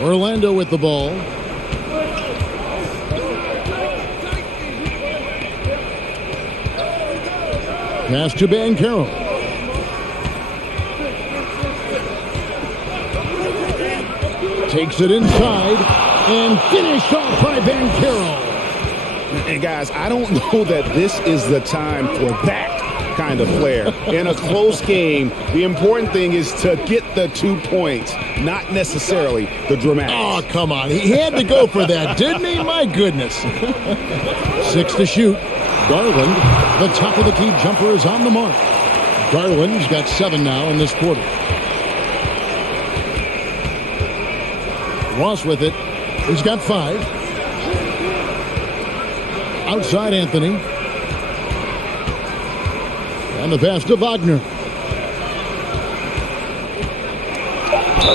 Orlando with the ball. Pass to Banchero. Takes it inside and finished off by Banchero. And guys, I don't know that this is the time for that kind of flair. In a close game, the important thing is to get the 2 points, not necessarily the dramatics. Oh, come on. He had to go for that, didn't he? My goodness. 6 to shoot. Garland, the top of the key jumper, is on the mark. Garland's got 7 now in this quarter. Ross with it. He's got 5. Outside Anthony. And the pass to Wagner.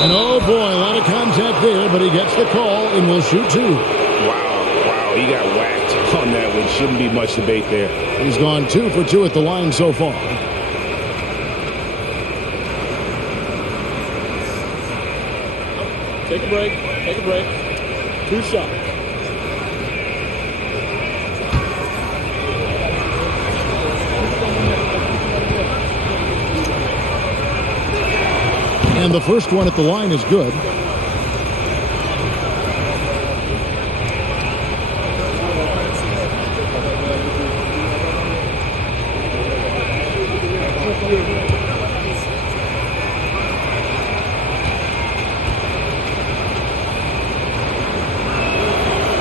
And oh boy, a lot of contact there, but he gets the call and will shoot 2. Wow, he got whacked on that one. Shouldn't be much debate there. He's gone 2 for 2 at the line so far. Take a break. Take a break. 2 shots. And the first one at the line is good.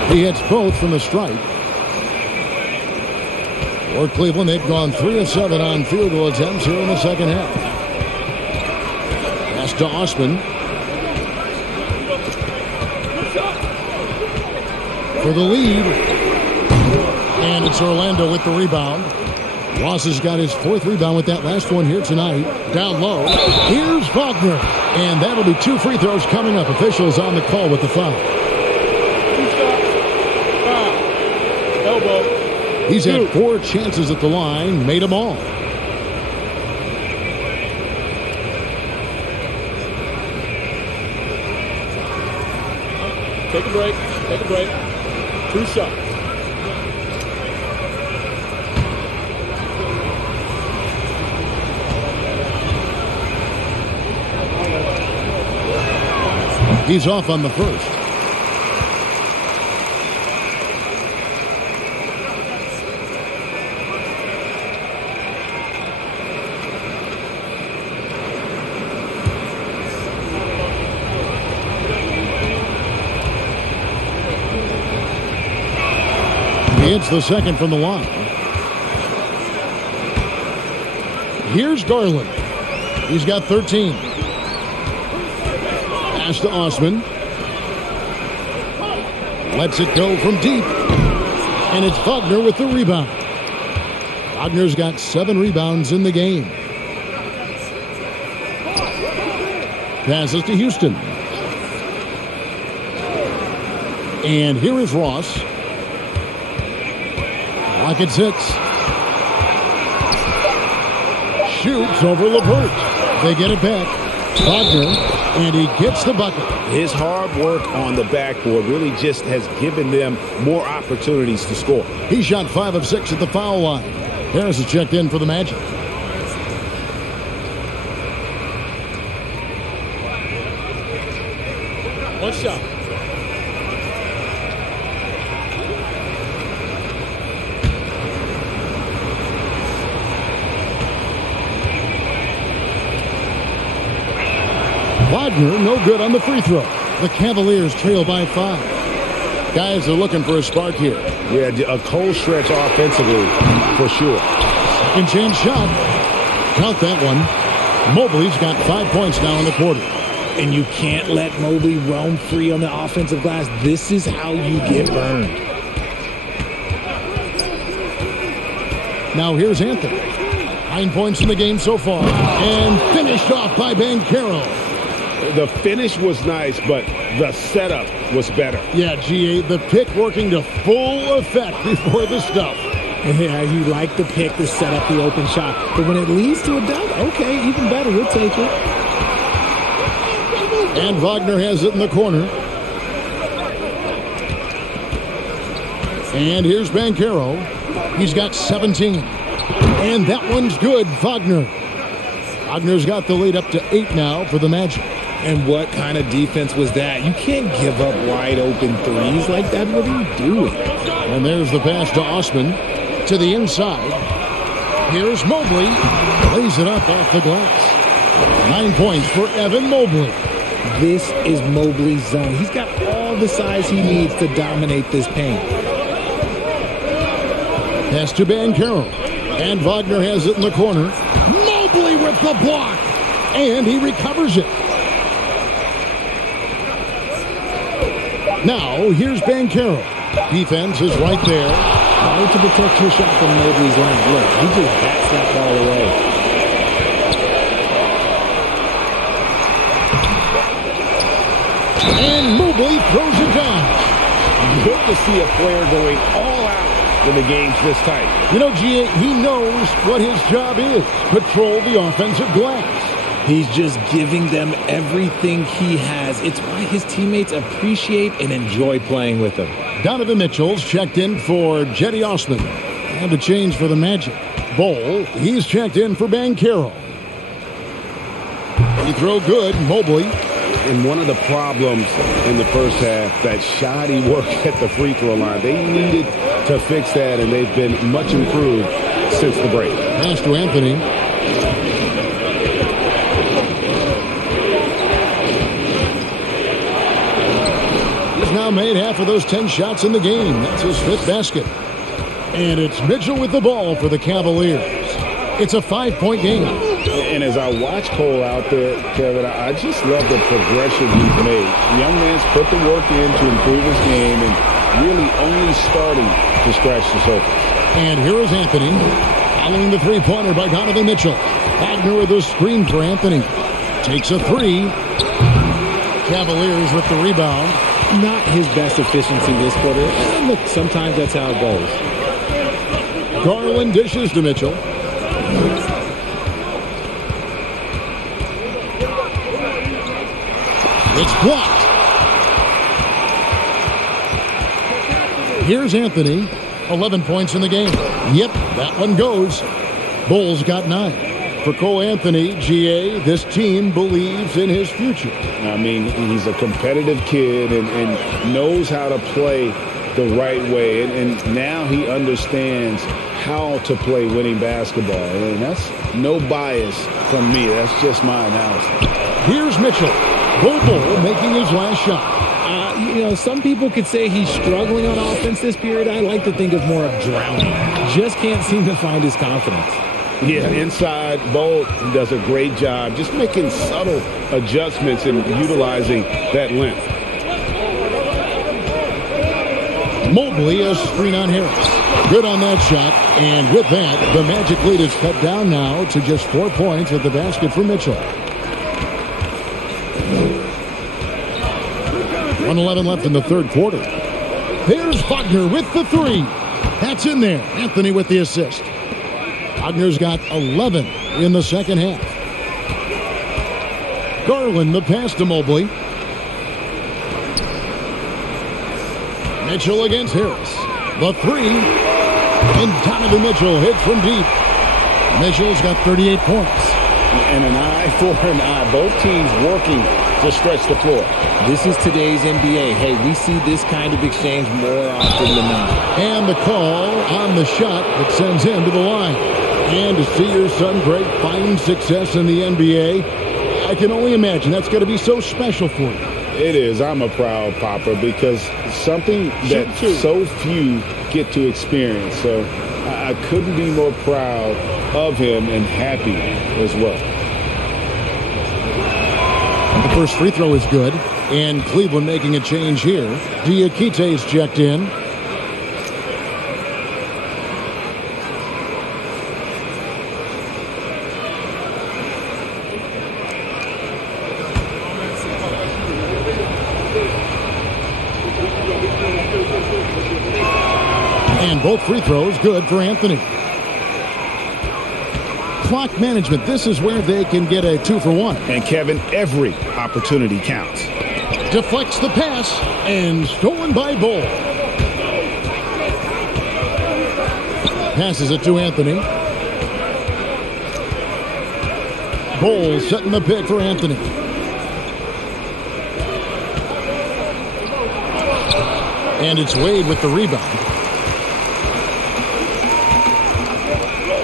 He hits both from the stripe. For Cleveland, they've gone 3 of 7 on field goal attempts here in the second half. Pass to Osman. For the lead. And it's Orlando with the rebound. Ross has got his 4th rebound with that last one here tonight. Down low. Here's Wagner. And that'll be 2 free throws coming up. Officials on the call with the foul. Elbow. He's had 4 chances at the line, made them all. Take a break. Take a break. 2 shots. He's off on the first. He hits the second from the line. Here's Garland. He's got 13. Pass to Osman. Lets it go from deep. And it's Wagner with the rebound. Wagner's got 7 rebounds in the game. Passes to Houston. And here is Ross. Clock at 6. Shoots over LeVert. They get it back. Wagner, and he gets the bucket. His hard work on the backboard really just has given them more opportunities to score. He shot 5 of 6 at the foul line. Harris is checked in for the Magic. One shot. Wagner, no good on the free throw. The Cavaliers trail by 5. Guys are looking for a spark here. Yeah, a cold stretch offensively for sure. Second chance shot. Count that one. Mobley's got 5 points now in the quarter. And you can't let Mobley roam free on the offensive glass. This is how you get burned. Now here's Anthony. 9 points in the game so far. And finished off by Banchero. The finish was nice, but the setup was better. Yeah, GA, the pick working to full effect before the stuff. Yeah, you like the pick to set up the open shot. But when it leads to a dunk, okay, even better. We'll take it. And Wagner has it in the corner. And here's Banchero. He's got 17. And that one's good, Wagner. Wagner's got the lead up to 8 now for the Magic. And what kind of defense was that? You can't give up wide open threes like that. What are you doing? And there's the pass to Osman to the inside. Here's Mobley. Lays it up off the glass. 9 points for Evan Mobley. This is Mobley's zone. He's got all the size he needs to dominate this paint. Pass to Banchero. And Wagner has it in the corner. Mobley with the block. And he recovers it. Now, here's Banchero. Defense is right there. Hard to protect your shot from Mobley's line. Look, he just bats that ball away. And Mobley throws it down. Good to see a player going all out when the game's this tight. You know, GA, he knows what his job is. Patrol the offensive glass. He's just giving them everything he has. It's why his teammates appreciate and enjoy playing with him. Donovan Mitchell's checked in for Jetty Osman. And a change for the Magic. Bol, he's checked in for Banchero. He throw good, Mobley. And one of the problems in the first half, that shoddy work at the free throw line. They needed to fix that, and they've been much improved since the break. Pass to Anthony. He's now made half of those 10 shots in the game. That's his 5th basket. And it's Mitchell with the ball for the Cavaliers. It's a 5-point game. And as I watch Cole out there, Kevin, I just love the progression he's made. The young man's put the work in to improve his game and really only starting to scratch the surface. And here is Anthony. Following the three-pointer by Donovan Mitchell. Wagner with a screen for Anthony. Takes a 3. Cavaliers with the rebound. Not his best efficiency this quarter. And look, sometimes that's how it goes. Garland dishes to Mitchell. It's blocked. Here's Anthony. 11 points in the game. Yep, that one goes. Bulls got 9. For Cole Anthony, GA, this team believes in his future. I mean, he's a competitive kid and knows how to play the right way. And now he understands how to play winning basketball. And that's no bias from me. That's just my analysis. Here's Mitchell. Bobo making his last shot. Some people could say he's struggling on offense this period. I like to think of more of drowning. Just can't seem to find his confidence. Yeah, inside, Bo does a great job just making subtle adjustments and utilizing that length. Mobley, a screen on Harris. Good on that shot. And with that, the Magic lead is cut down now to just 4 points at the basket for Mitchell. 1:11 left in the third quarter. There's Wagner with the 3. That's in there. Anthony with the assist. Wagner's got 11 in the second half. Garland the pass to Mobley. Mitchell against Harris. The 3. And Donovan Mitchell hits from deep. Mitchell's got 38 points. And an eye for an eye. Both teams working to stretch the floor. This is today's NBA. Hey, we see this kind of exchange more often than not. And the call on the shot that sends him to the line. And to see your son Greg find success in the NBA, I can only imagine that's going to be so special for you. It is. I'm a proud papa because something that so few get to experience. So I couldn't be more proud of him and happy as well. The first free throw is good. And Cleveland making a change here. Diakite is checked in. And both free throws good for Anthony. Clock management, this is where they can get a 2-for-1. And Kevin, every opportunity counts. Deflects the pass and stolen by Bull. Passes it to Anthony. Bull setting the pick for Anthony. And it's Wade with the rebound.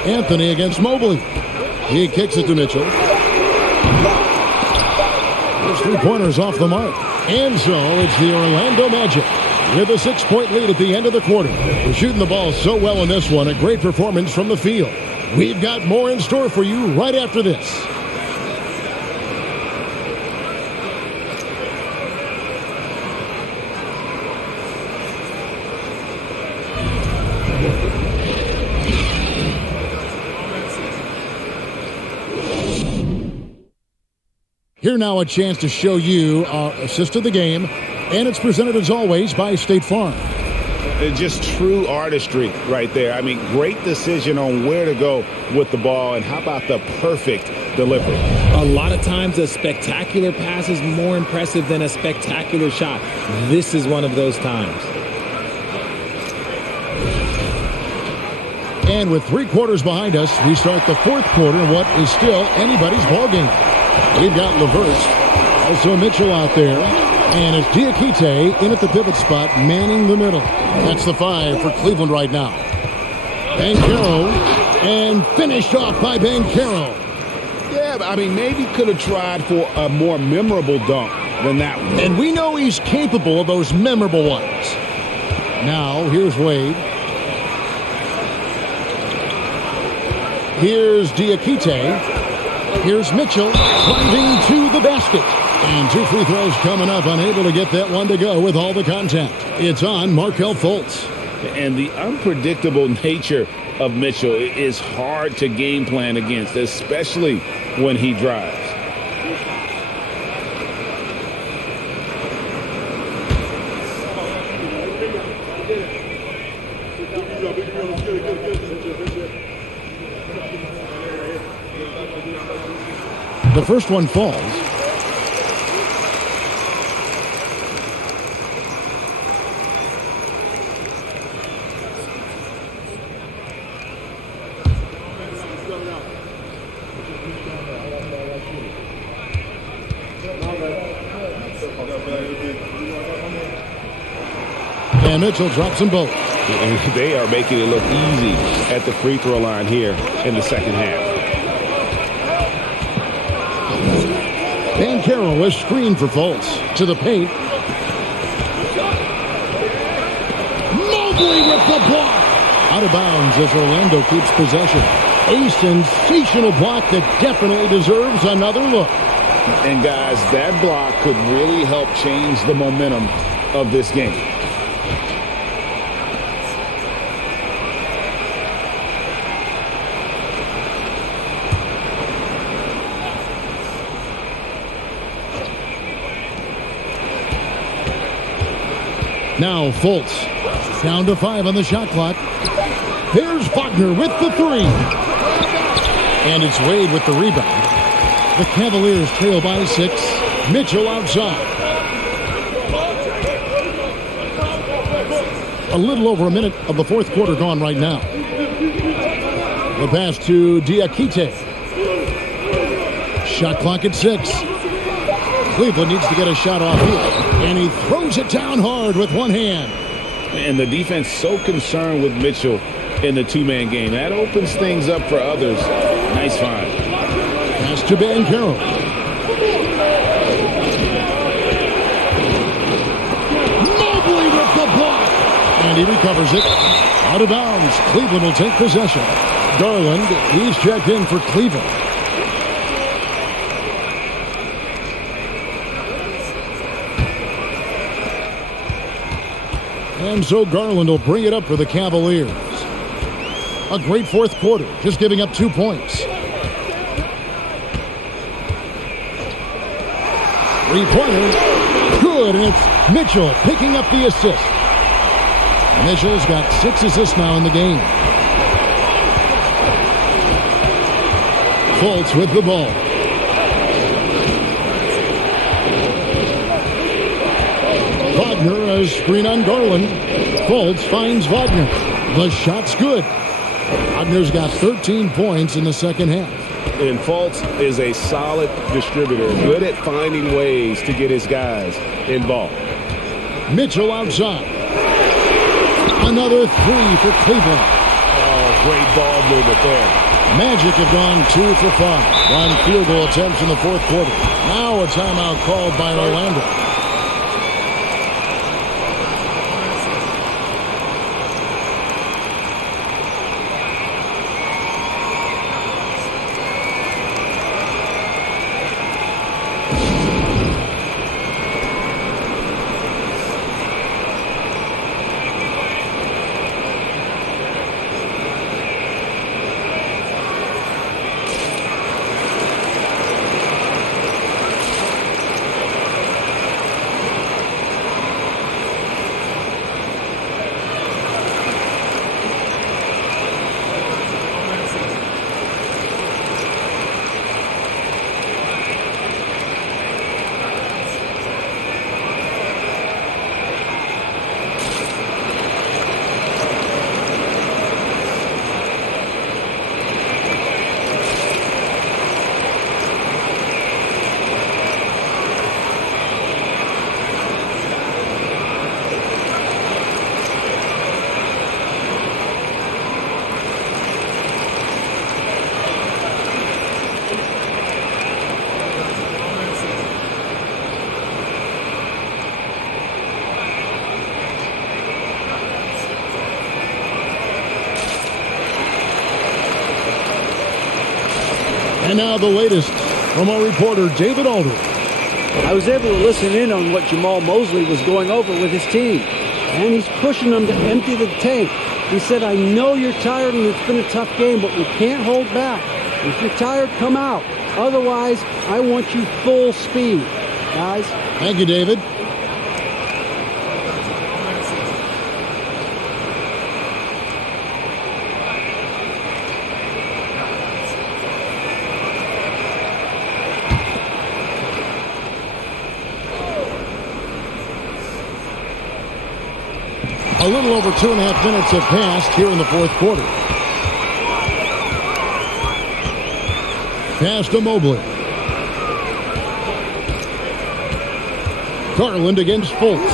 Anthony against Mobley. He kicks it to Mitchell. Those 3-pointers off the mark. And so it's the Orlando Magic with a 6-point lead at the end of the quarter. We're shooting the ball so well in this one. A great performance from the field. We've got more in store for you right after this. Here now a chance to show you our assist of the game, and it's presented as always by State Farm. Just true artistry right there. I mean, great decision on where to go with the ball, and how about the perfect delivery? A lot of times a spectacular pass is more impressive than a spectacular shot. This is one of those times. And with 3 quarters behind us, we start the 4th quarter in what is still anybody's ballgame. We've got LeVert, also Mitchell out there, and it's Diakite in at the pivot spot, manning the middle. That's the 5 for Cleveland right now. Banchero, and finished off by Banchero. Yeah, I mean, maybe could have tried for a more memorable dunk than that one. And we know he's capable of those memorable ones. Now, here's Wade. Here's Diakite. Here's Mitchell driving to the basket. And 2 free throws coming up, unable to get that one to go with all the contact. It's on Markelle Fultz. And the unpredictable nature of Mitchell is hard to game plan against, especially when he drives. The first one falls. And Mitchell drops them both. And they are making it look easy at the free throw line here in the second half. Banchero is screened for Fultz. To the paint. Mobley with the block. Out of bounds as Orlando keeps possession. A sensational block that definitely deserves another look. And guys, that block could really help change the momentum of this game. Now Fultz down to 5 on the shot clock. There's Wagner with the 3. And it's Wade with the rebound. The Cavaliers trail by 6. Mitchell outside. A little over a minute of the 4th quarter gone right now. The pass to Diakite. Shot clock at 6. Cleveland needs to get a shot off here. And he throws it down hard with one hand. And the defense so concerned with Mitchell in the 2-man game. That opens things up for others. Nice find. Pass to Banchero. Mobley with the block. And he recovers it. Out of bounds. Cleveland will take possession. Garland, he's checked in for Cleveland. And so Garland will bring it up for the Cavaliers. A great 4th quarter, just giving up 2 points. 3-pointer, good, and it's Mitchell picking up the assist. Mitchell's got 6 assists now in the game. Fultz with the ball. Wagner, a screen on Garland. Fultz finds Wagner. The shot's good. Wagner's got 13 points in the second half. And Fultz is a solid distributor, good at finding ways to get his guys involved. Mitchell outside. Another 3 for Cleveland. Oh, great ball movement there. Magic have gone 2 for 5 on field goal attempts in the fourth quarter. Now a timeout called by Orlando. And now the latest from our reporter, David Aldridge. I was able to listen in on what Jamal Mosley was going over with his team, and he's pushing them to empty the tank. He said, I know you're tired and it's been a tough game, but we can't hold back. If you're tired, come out. Otherwise, I want you full speed, guys. Thank you, David. A little over 2.5 minutes have passed here in the fourth quarter. Pass to Mobley. Garland against Fultz.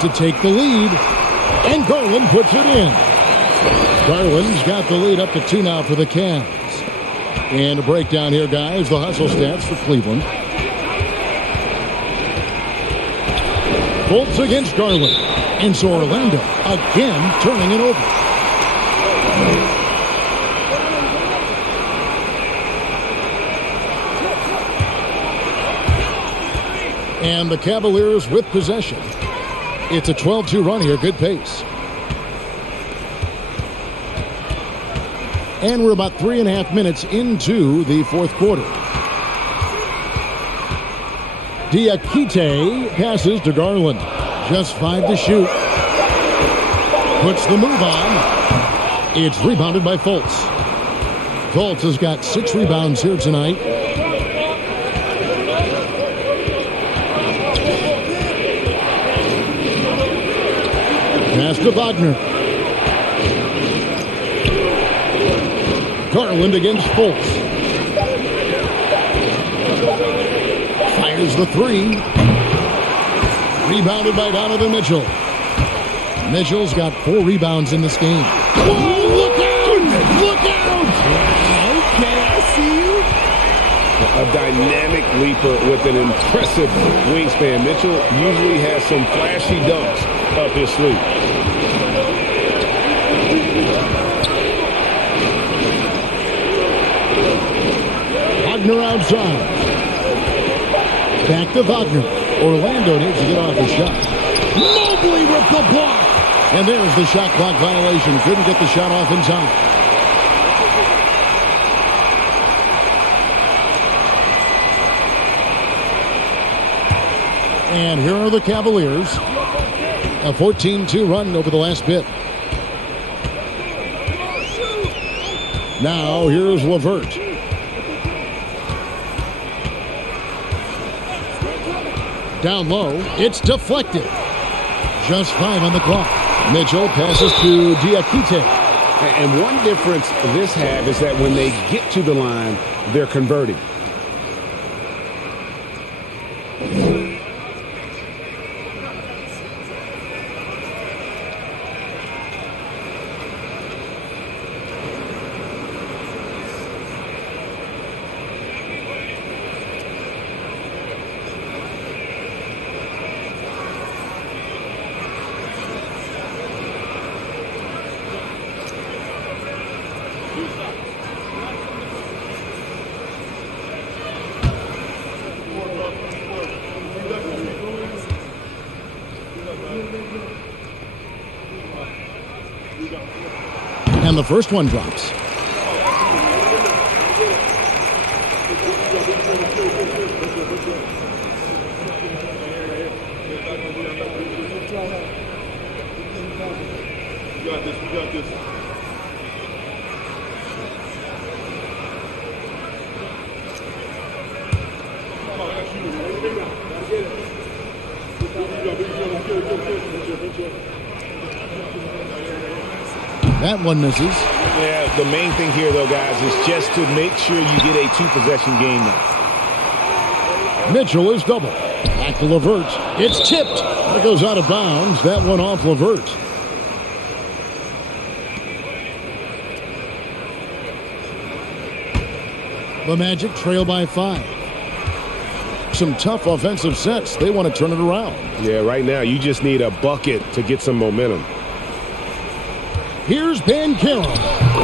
To take the lead. And Garland puts it in. Garland's got the lead up to 2 now for the Cavs. And a breakdown here, guys. The hustle stats for Cleveland. Fultz against Garland. And so Orlando again turning it over. And the Cavaliers with possession. It's a 12-2 run here. Good pace. And we're about 3.5 minutes into the fourth quarter. Diakite passes to Garland. Just 5 to shoot. Puts the move on. It's rebounded by Fultz. Fultz has got 6 rebounds here tonight. Pass to Wagner. Garland against Fultz. Fires the 3. Rebounded by Donovan Mitchell. Mitchell's got 4 rebounds in this game. Whoa, look out! Look out! Okay, I see you. A dynamic leaper with an impressive wingspan. Mitchell usually has some flashy dunks up his sleeve. Wagner outside. Back to Wagner. Orlando needs to get off the shot. Mobley with the block. And there's the shot clock violation. Couldn't get the shot off in time. And here are the Cavaliers. A 14-2 run over the last bit. Now here's LeVert. Down low, it's deflected. Just 5 on the clock. Mitchell passes to Diakite. And one difference this have is that when they get to the line, they're converting. And the first one drops. We got this. That one misses. Yeah, the main thing here, though, guys, is just to make sure you get a 2-possession game now. Mitchell is double. Back to LeVert. It's tipped. It goes out of bounds. That one off LeVert. The Magic trail by 5. Some tough offensive sets. They want to turn it around. Yeah, right now you just need a bucket to get some momentum. Here's Banchero.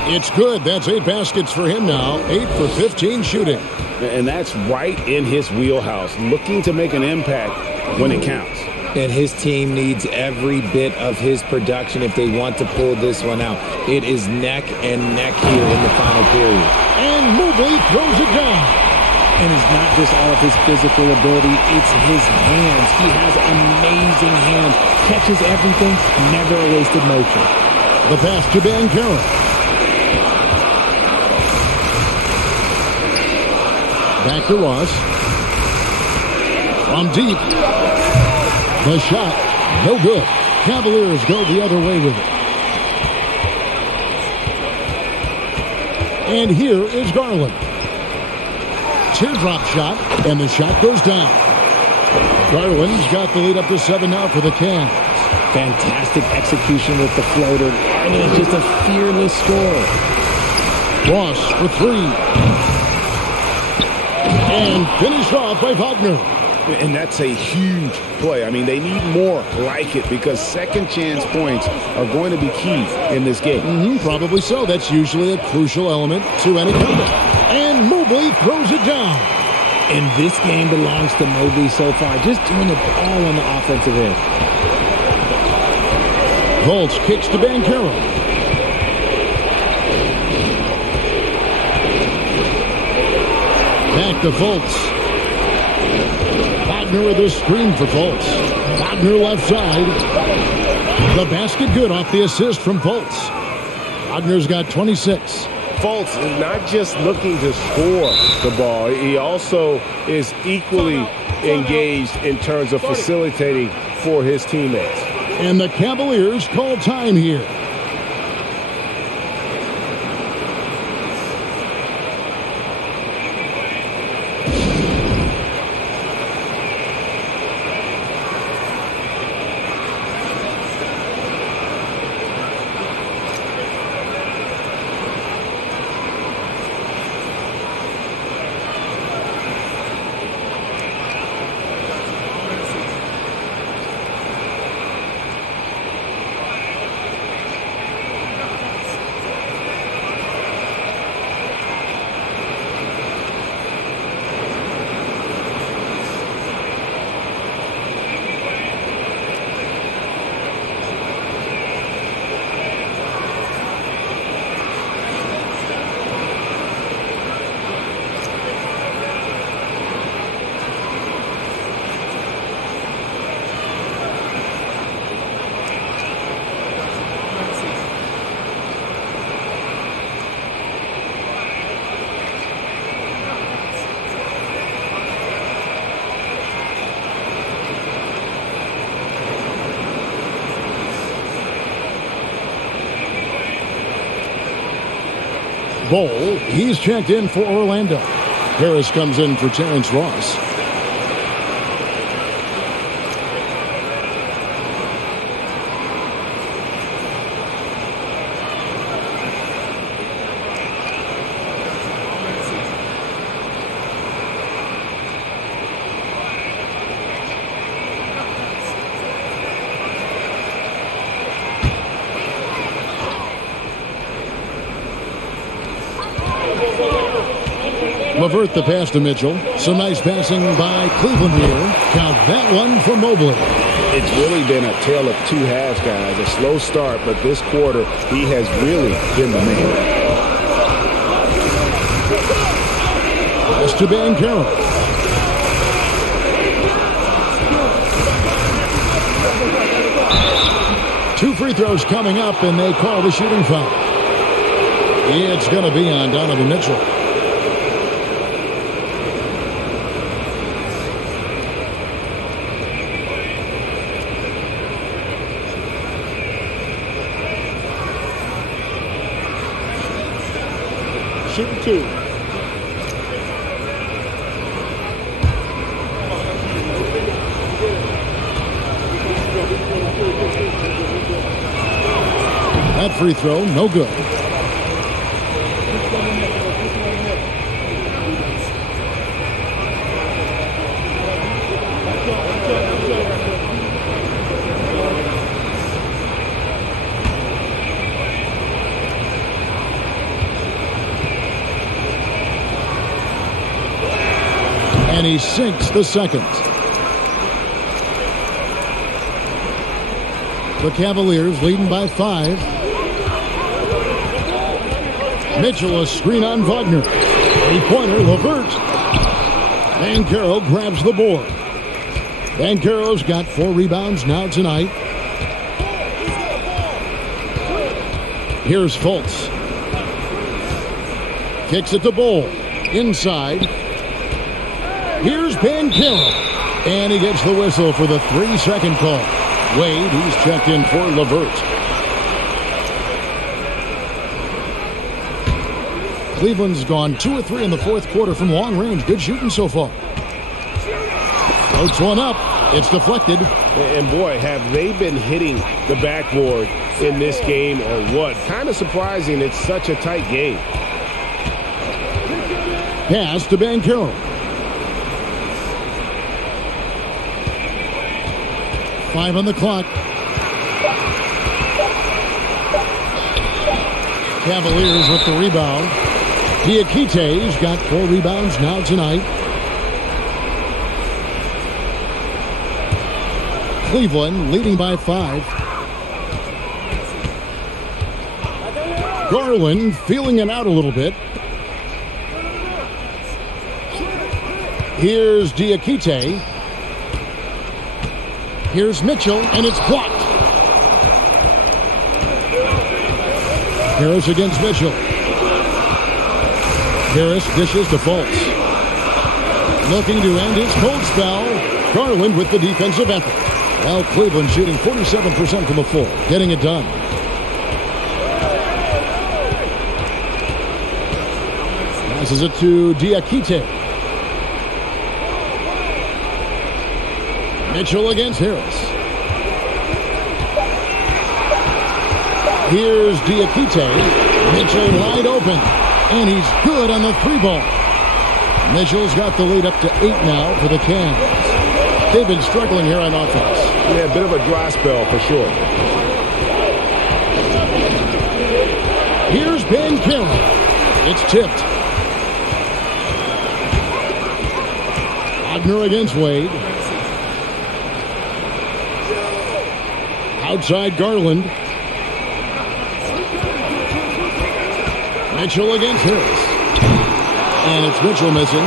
It's good. That's 8 baskets for him now. 8 for 15 shooting. And that's right in his wheelhouse, looking to make an impact when it counts. And his team needs every bit of his production if they want to pull this one out. It is neck and neck here in the final period. And Mobley throws it down. And it's not just all of his physical ability, it's his hands. He has amazing hands. Catches everything, never a wasted motion. The pass to Banchero. Back to Ross. From deep. The shot, no good. Cavaliers go the other way with it. And here is Garland. Teardrop shot, and the shot goes down. Garland's got the lead up to 7 now for the Cavs. Fantastic execution with the floater. Garland is just a fearless scorer. Ross for 3. And finished off by Wagner. And that's a huge play. I mean, they need more like it because second chance points are going to be key in this game. Probably so. That's usually a crucial element to any comeback. And Mobley throws it down. And this game belongs to Mobley so far, just doing it all on the offensive end. Fultz kicks to Banchero. Back to Fultz. Wagner with a screen for Fultz. Wagner left side. The basket good off the assist from Fultz. Wagner's got 26. Fultz is not just looking to score the ball. He also is equally engaged in terms of facilitating for his teammates. And the Cavaliers call time here. Bowl, he's checked in for Orlando. Harris comes in for Terrence Ross. Levert the pass to Mitchell. Some nice passing by Cleveland here. Count that one for Mobley. It's really been a tale of two halves, guys. A slow start, but this quarter, he has really been the man. Pass to Banchero. Two free throws coming up, and they call the shooting foul. It's going to be on Donovan Mitchell. Shooting two. That free throw, no good. And he sinks the second. The Cavaliers leading by 5. Mitchell a screen on Wagner. 3-pointer, Levert. Banchero grabs the board. Banchero's got 4 rebounds now tonight. Here's Fultz. Kicks it to Bowl. Inside. Here's Banchero. And he gets the whistle for the 3-second call. Wade, he's checked in for Levert. Cleveland's gone 2 of 3 in the fourth quarter from long range. Good shooting so far. Floats one up. It's deflected. And boy, have they been hitting the backboard in this game or what? Kind of surprising it's such a tight game. Pass to Banchero. Five on the clock. Cavaliers with the rebound. Diakite's got 4 rebounds now tonight. Cleveland leading by 5. Garland feeling it out a little bit. Here's Diakite. Here's Mitchell, and it's blocked. Harris against Mitchell. Harris dishes to Fultz. Looking to end his cold spell. Garland with the defensive effort. Well, Cleveland shooting 47% from the floor. Getting it done. Passes it to Diakite. Mitchell against Harris. Here's Diakite. Mitchell wide open. And he's good on the 3-ball. Mitchell's got the lead up to 8 now for the Cavs. They've been struggling here on offense. Yeah, a bit of a dry spell for sure. Here's Banchero. It's tipped. Wagner against Wade. Outside Garland. Mitchell against Harris. And it's Mitchell missing.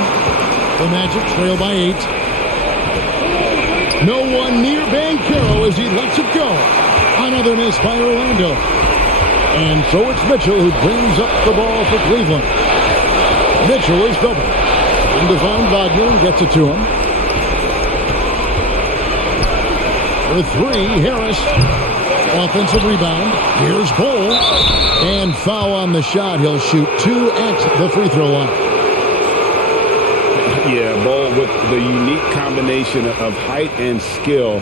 The Magic trail by 8. No one near Banchero as he lets it go. Another miss by Orlando. And so it's Mitchell who brings up the ball for Cleveland. Mitchell is double. And to find Wagner and gets it to him. For 3, Harris. Offensive rebound. Here's Bowl. And foul on the shot. He'll shoot 2 at the free throw line. Yeah, Bol with the unique combination of height and skill.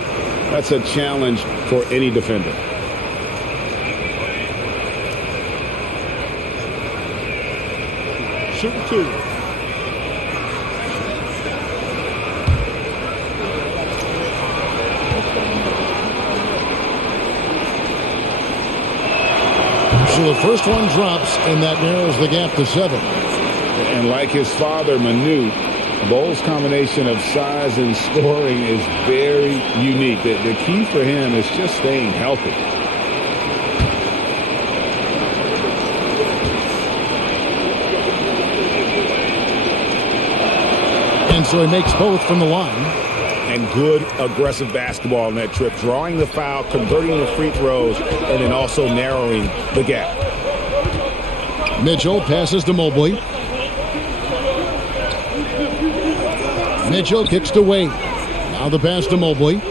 That's a challenge for any defender. Shooting 2. So the first one drops, and that narrows the gap to 7. And like his father, Manu, Bol's combination of size and scoring is very unique. The key for him is just staying healthy. And so he makes both from the line. And good aggressive basketball on that trip, drawing the foul, converting the free throws, and then also narrowing the gap. Mitchell passes to Mobley. Mitchell kicks to Wade. Now the pass to Mobley.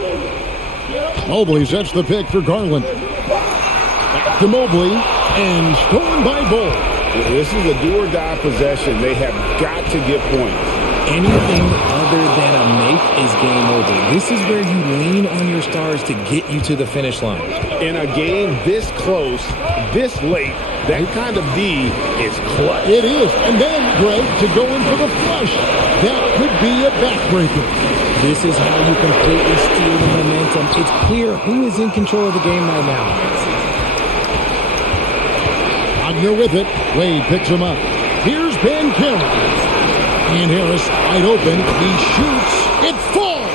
Mobley sets the pick for Garland. Back to Mobley, and stolen by Bol. This is a do-or-die possession. They have got to get points. Anything other than a make is game over. This is where you lean on your stars to get you to the finish line. In a game this close, this late, that kind of D is clutch. It is. And then, Greg, to go in for the flush. That could be a backbreaker. This is how you completely steal the momentum. It's clear who is in control of the game right now. Wagner with it. Wade picks him up. Here's Ben Carroll. And Harris wide open. He shoots. It falls.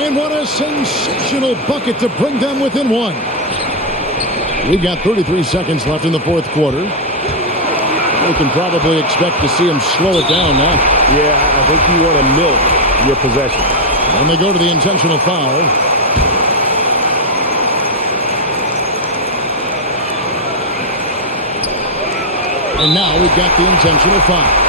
And what a sensational bucket to bring them within 1. We've got 33 seconds left in the fourth quarter. We can probably expect to see him slow it down now. Yeah, I think you want to milk your possession. And they go to the intentional foul. And now we've got the intentional foul.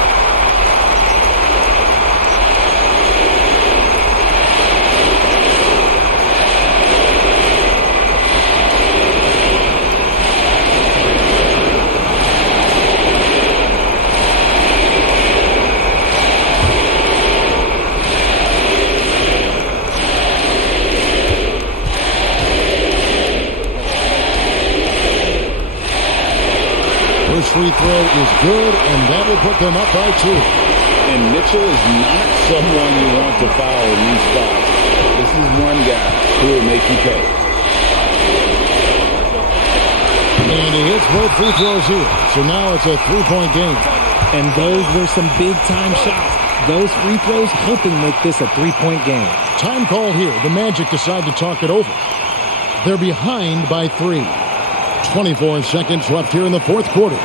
First free throw is good, and that will put them up by 2. And Mitchell is not someone you want to foul in these spots. This is one guy who will make you pay. And he hits both free throws here. So now it's a 3-point game. And those were some big-time shots. Those free throws helping make this a 3-point game. Time call here. The Magic decide to talk it over. They're behind by 3. 24 seconds left here in the fourth quarter.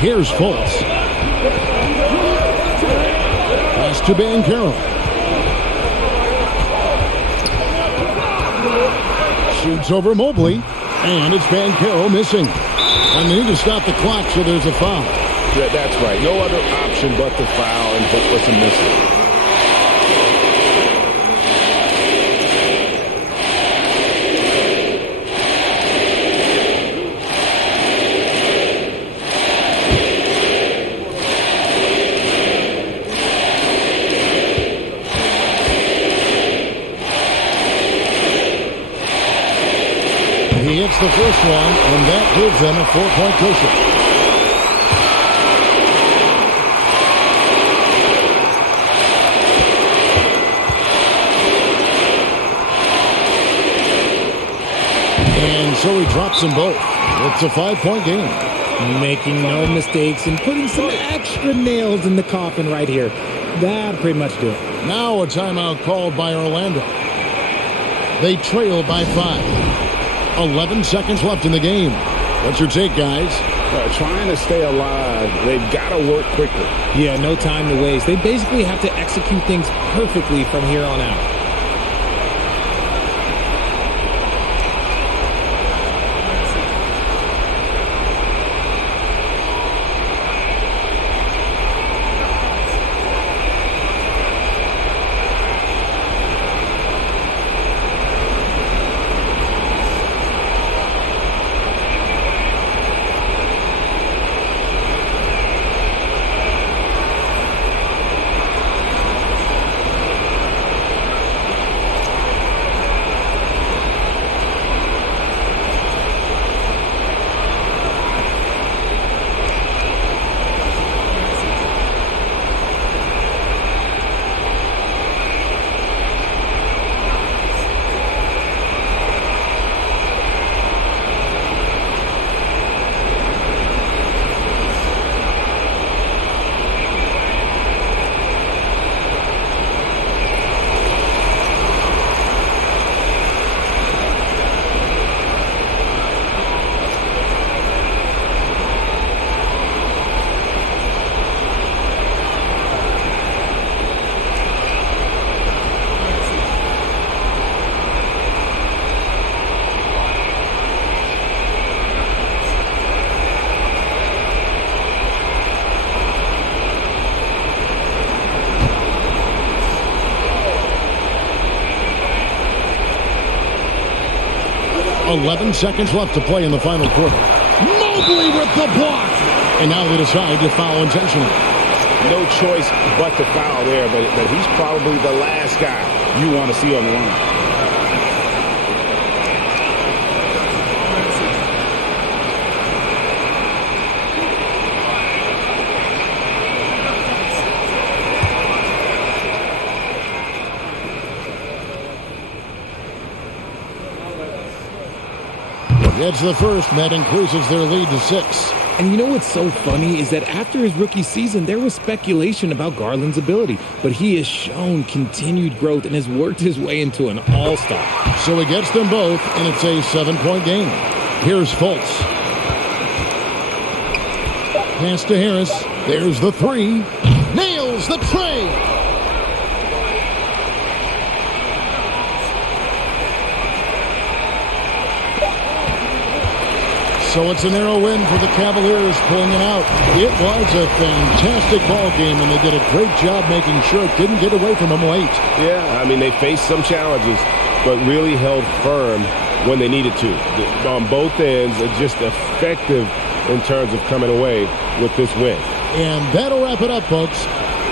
Here's Fultz. Pass to Banchero. Shoots over Mobley, and it's Banchero missing. And they need to stop the clock, so there's a foul. Yeah, that's right. No other option but to foul and hope for some missing. He hits the first one, and that gives them a 4-point cushion. And so he drops them both. It's a 5-point game. Making no mistakes and putting some extra nails in the coffin right here. That'll pretty much do it. Now a timeout called by Orlando. They trail by 5. 11 seconds left in the game. What's your take, guys? Trying to stay alive, they've got to work quickly. Yeah, no time to waste. They basically have to execute things perfectly from here on out. .11 seconds left to play in the final quarter. Mobley with the block. And now they decide to foul intentionally. No choice but to foul there, but he's probably the last guy you want to see on the line. Gets the first, and that increases their lead to 6. And you know what's so funny is that after his rookie season, there was speculation about Garland's ability, but he has shown continued growth and has worked his way into an all-star. So he gets them both, and it's a 7-point game. Here's Fultz. Pass to Harris. There's the 3. Nails the tray. So it's a narrow win for the Cavaliers, pulling it out. It was a fantastic ball game, and they did a great job making sure it didn't get away from them late. Yeah, I mean, they faced some challenges, but really held firm when they needed to. On both ends, just effective in terms of coming away with this win. And that'll wrap it up, folks.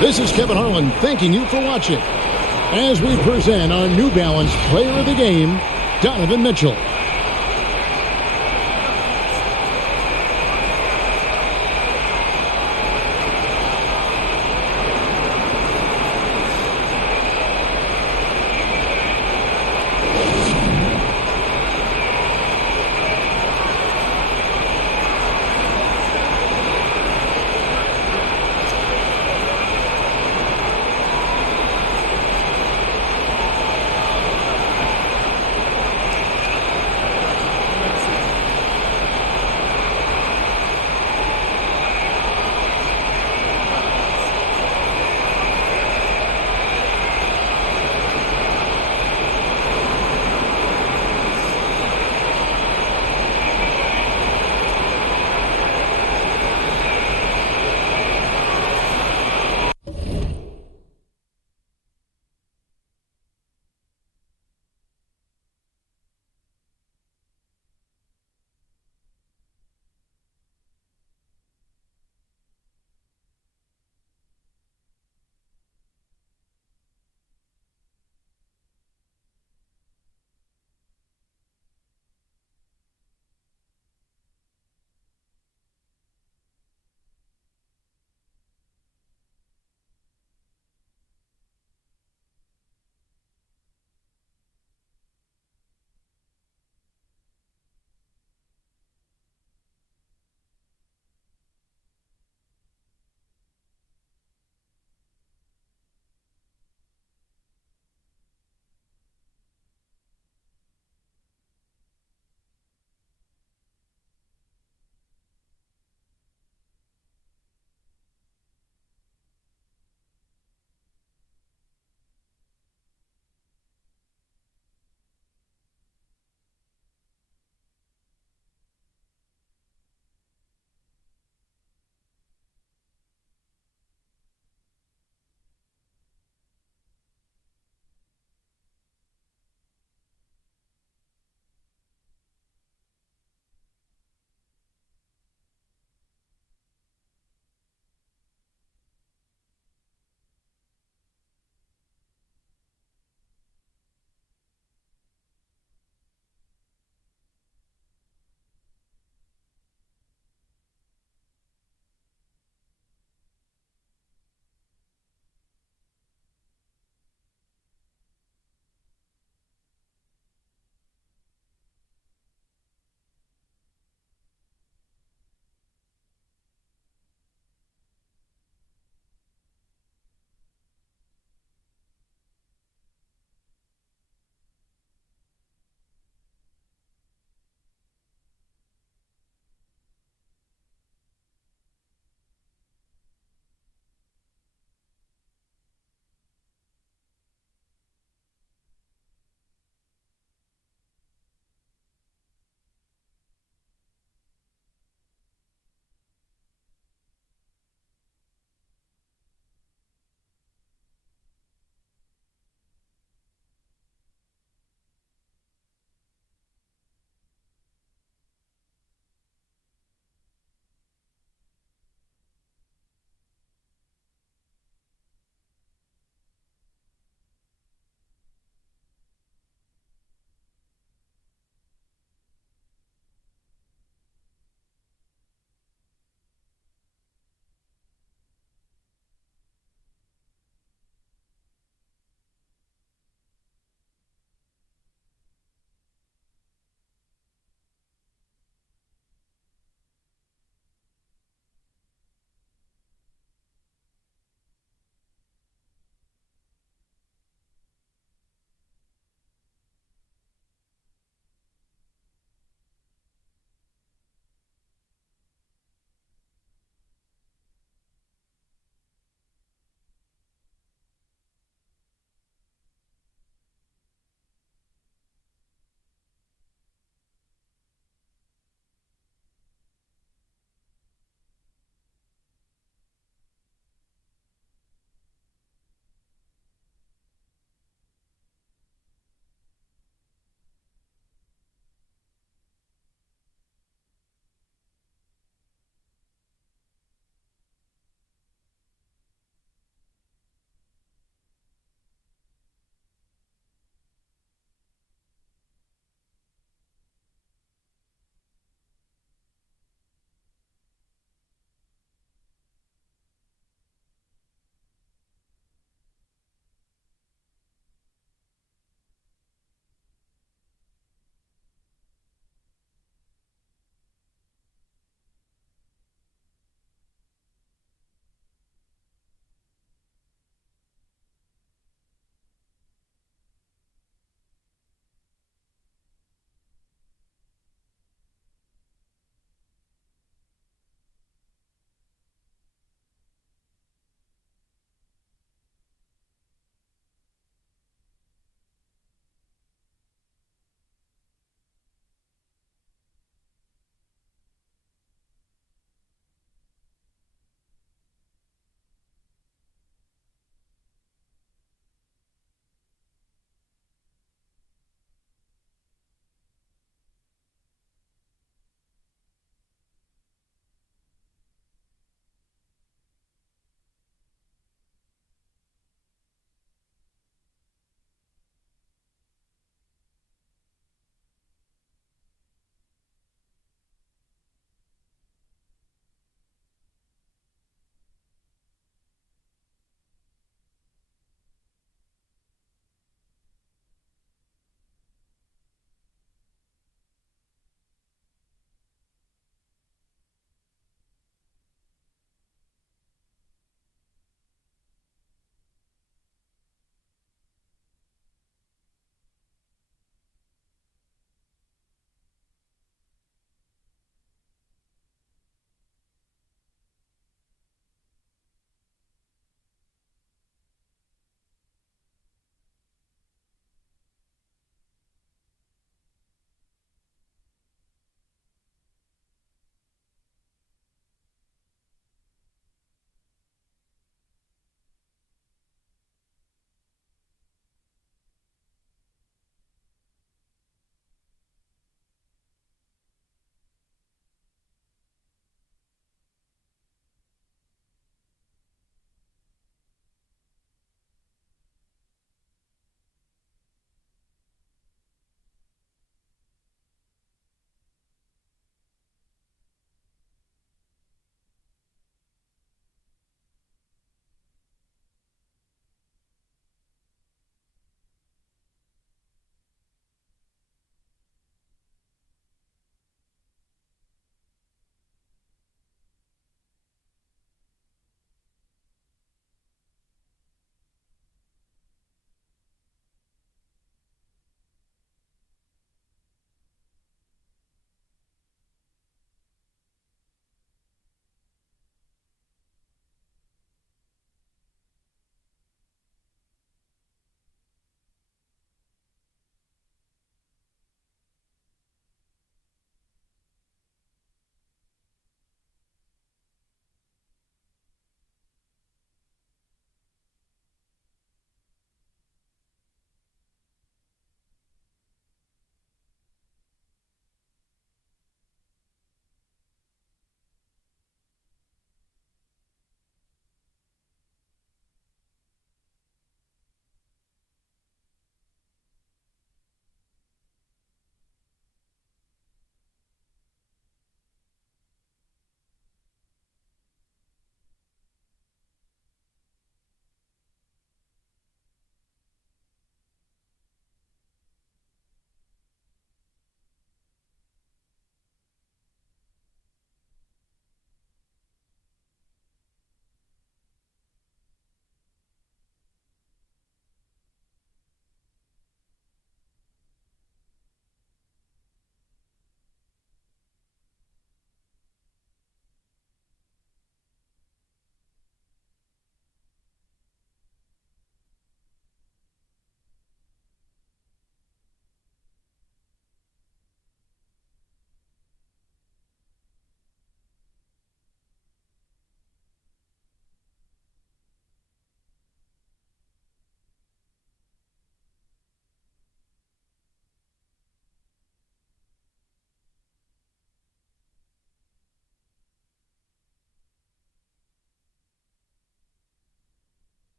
This is Kevin Harlan thanking you for watching as we present our New Balance Player of the Game, Donovan Mitchell.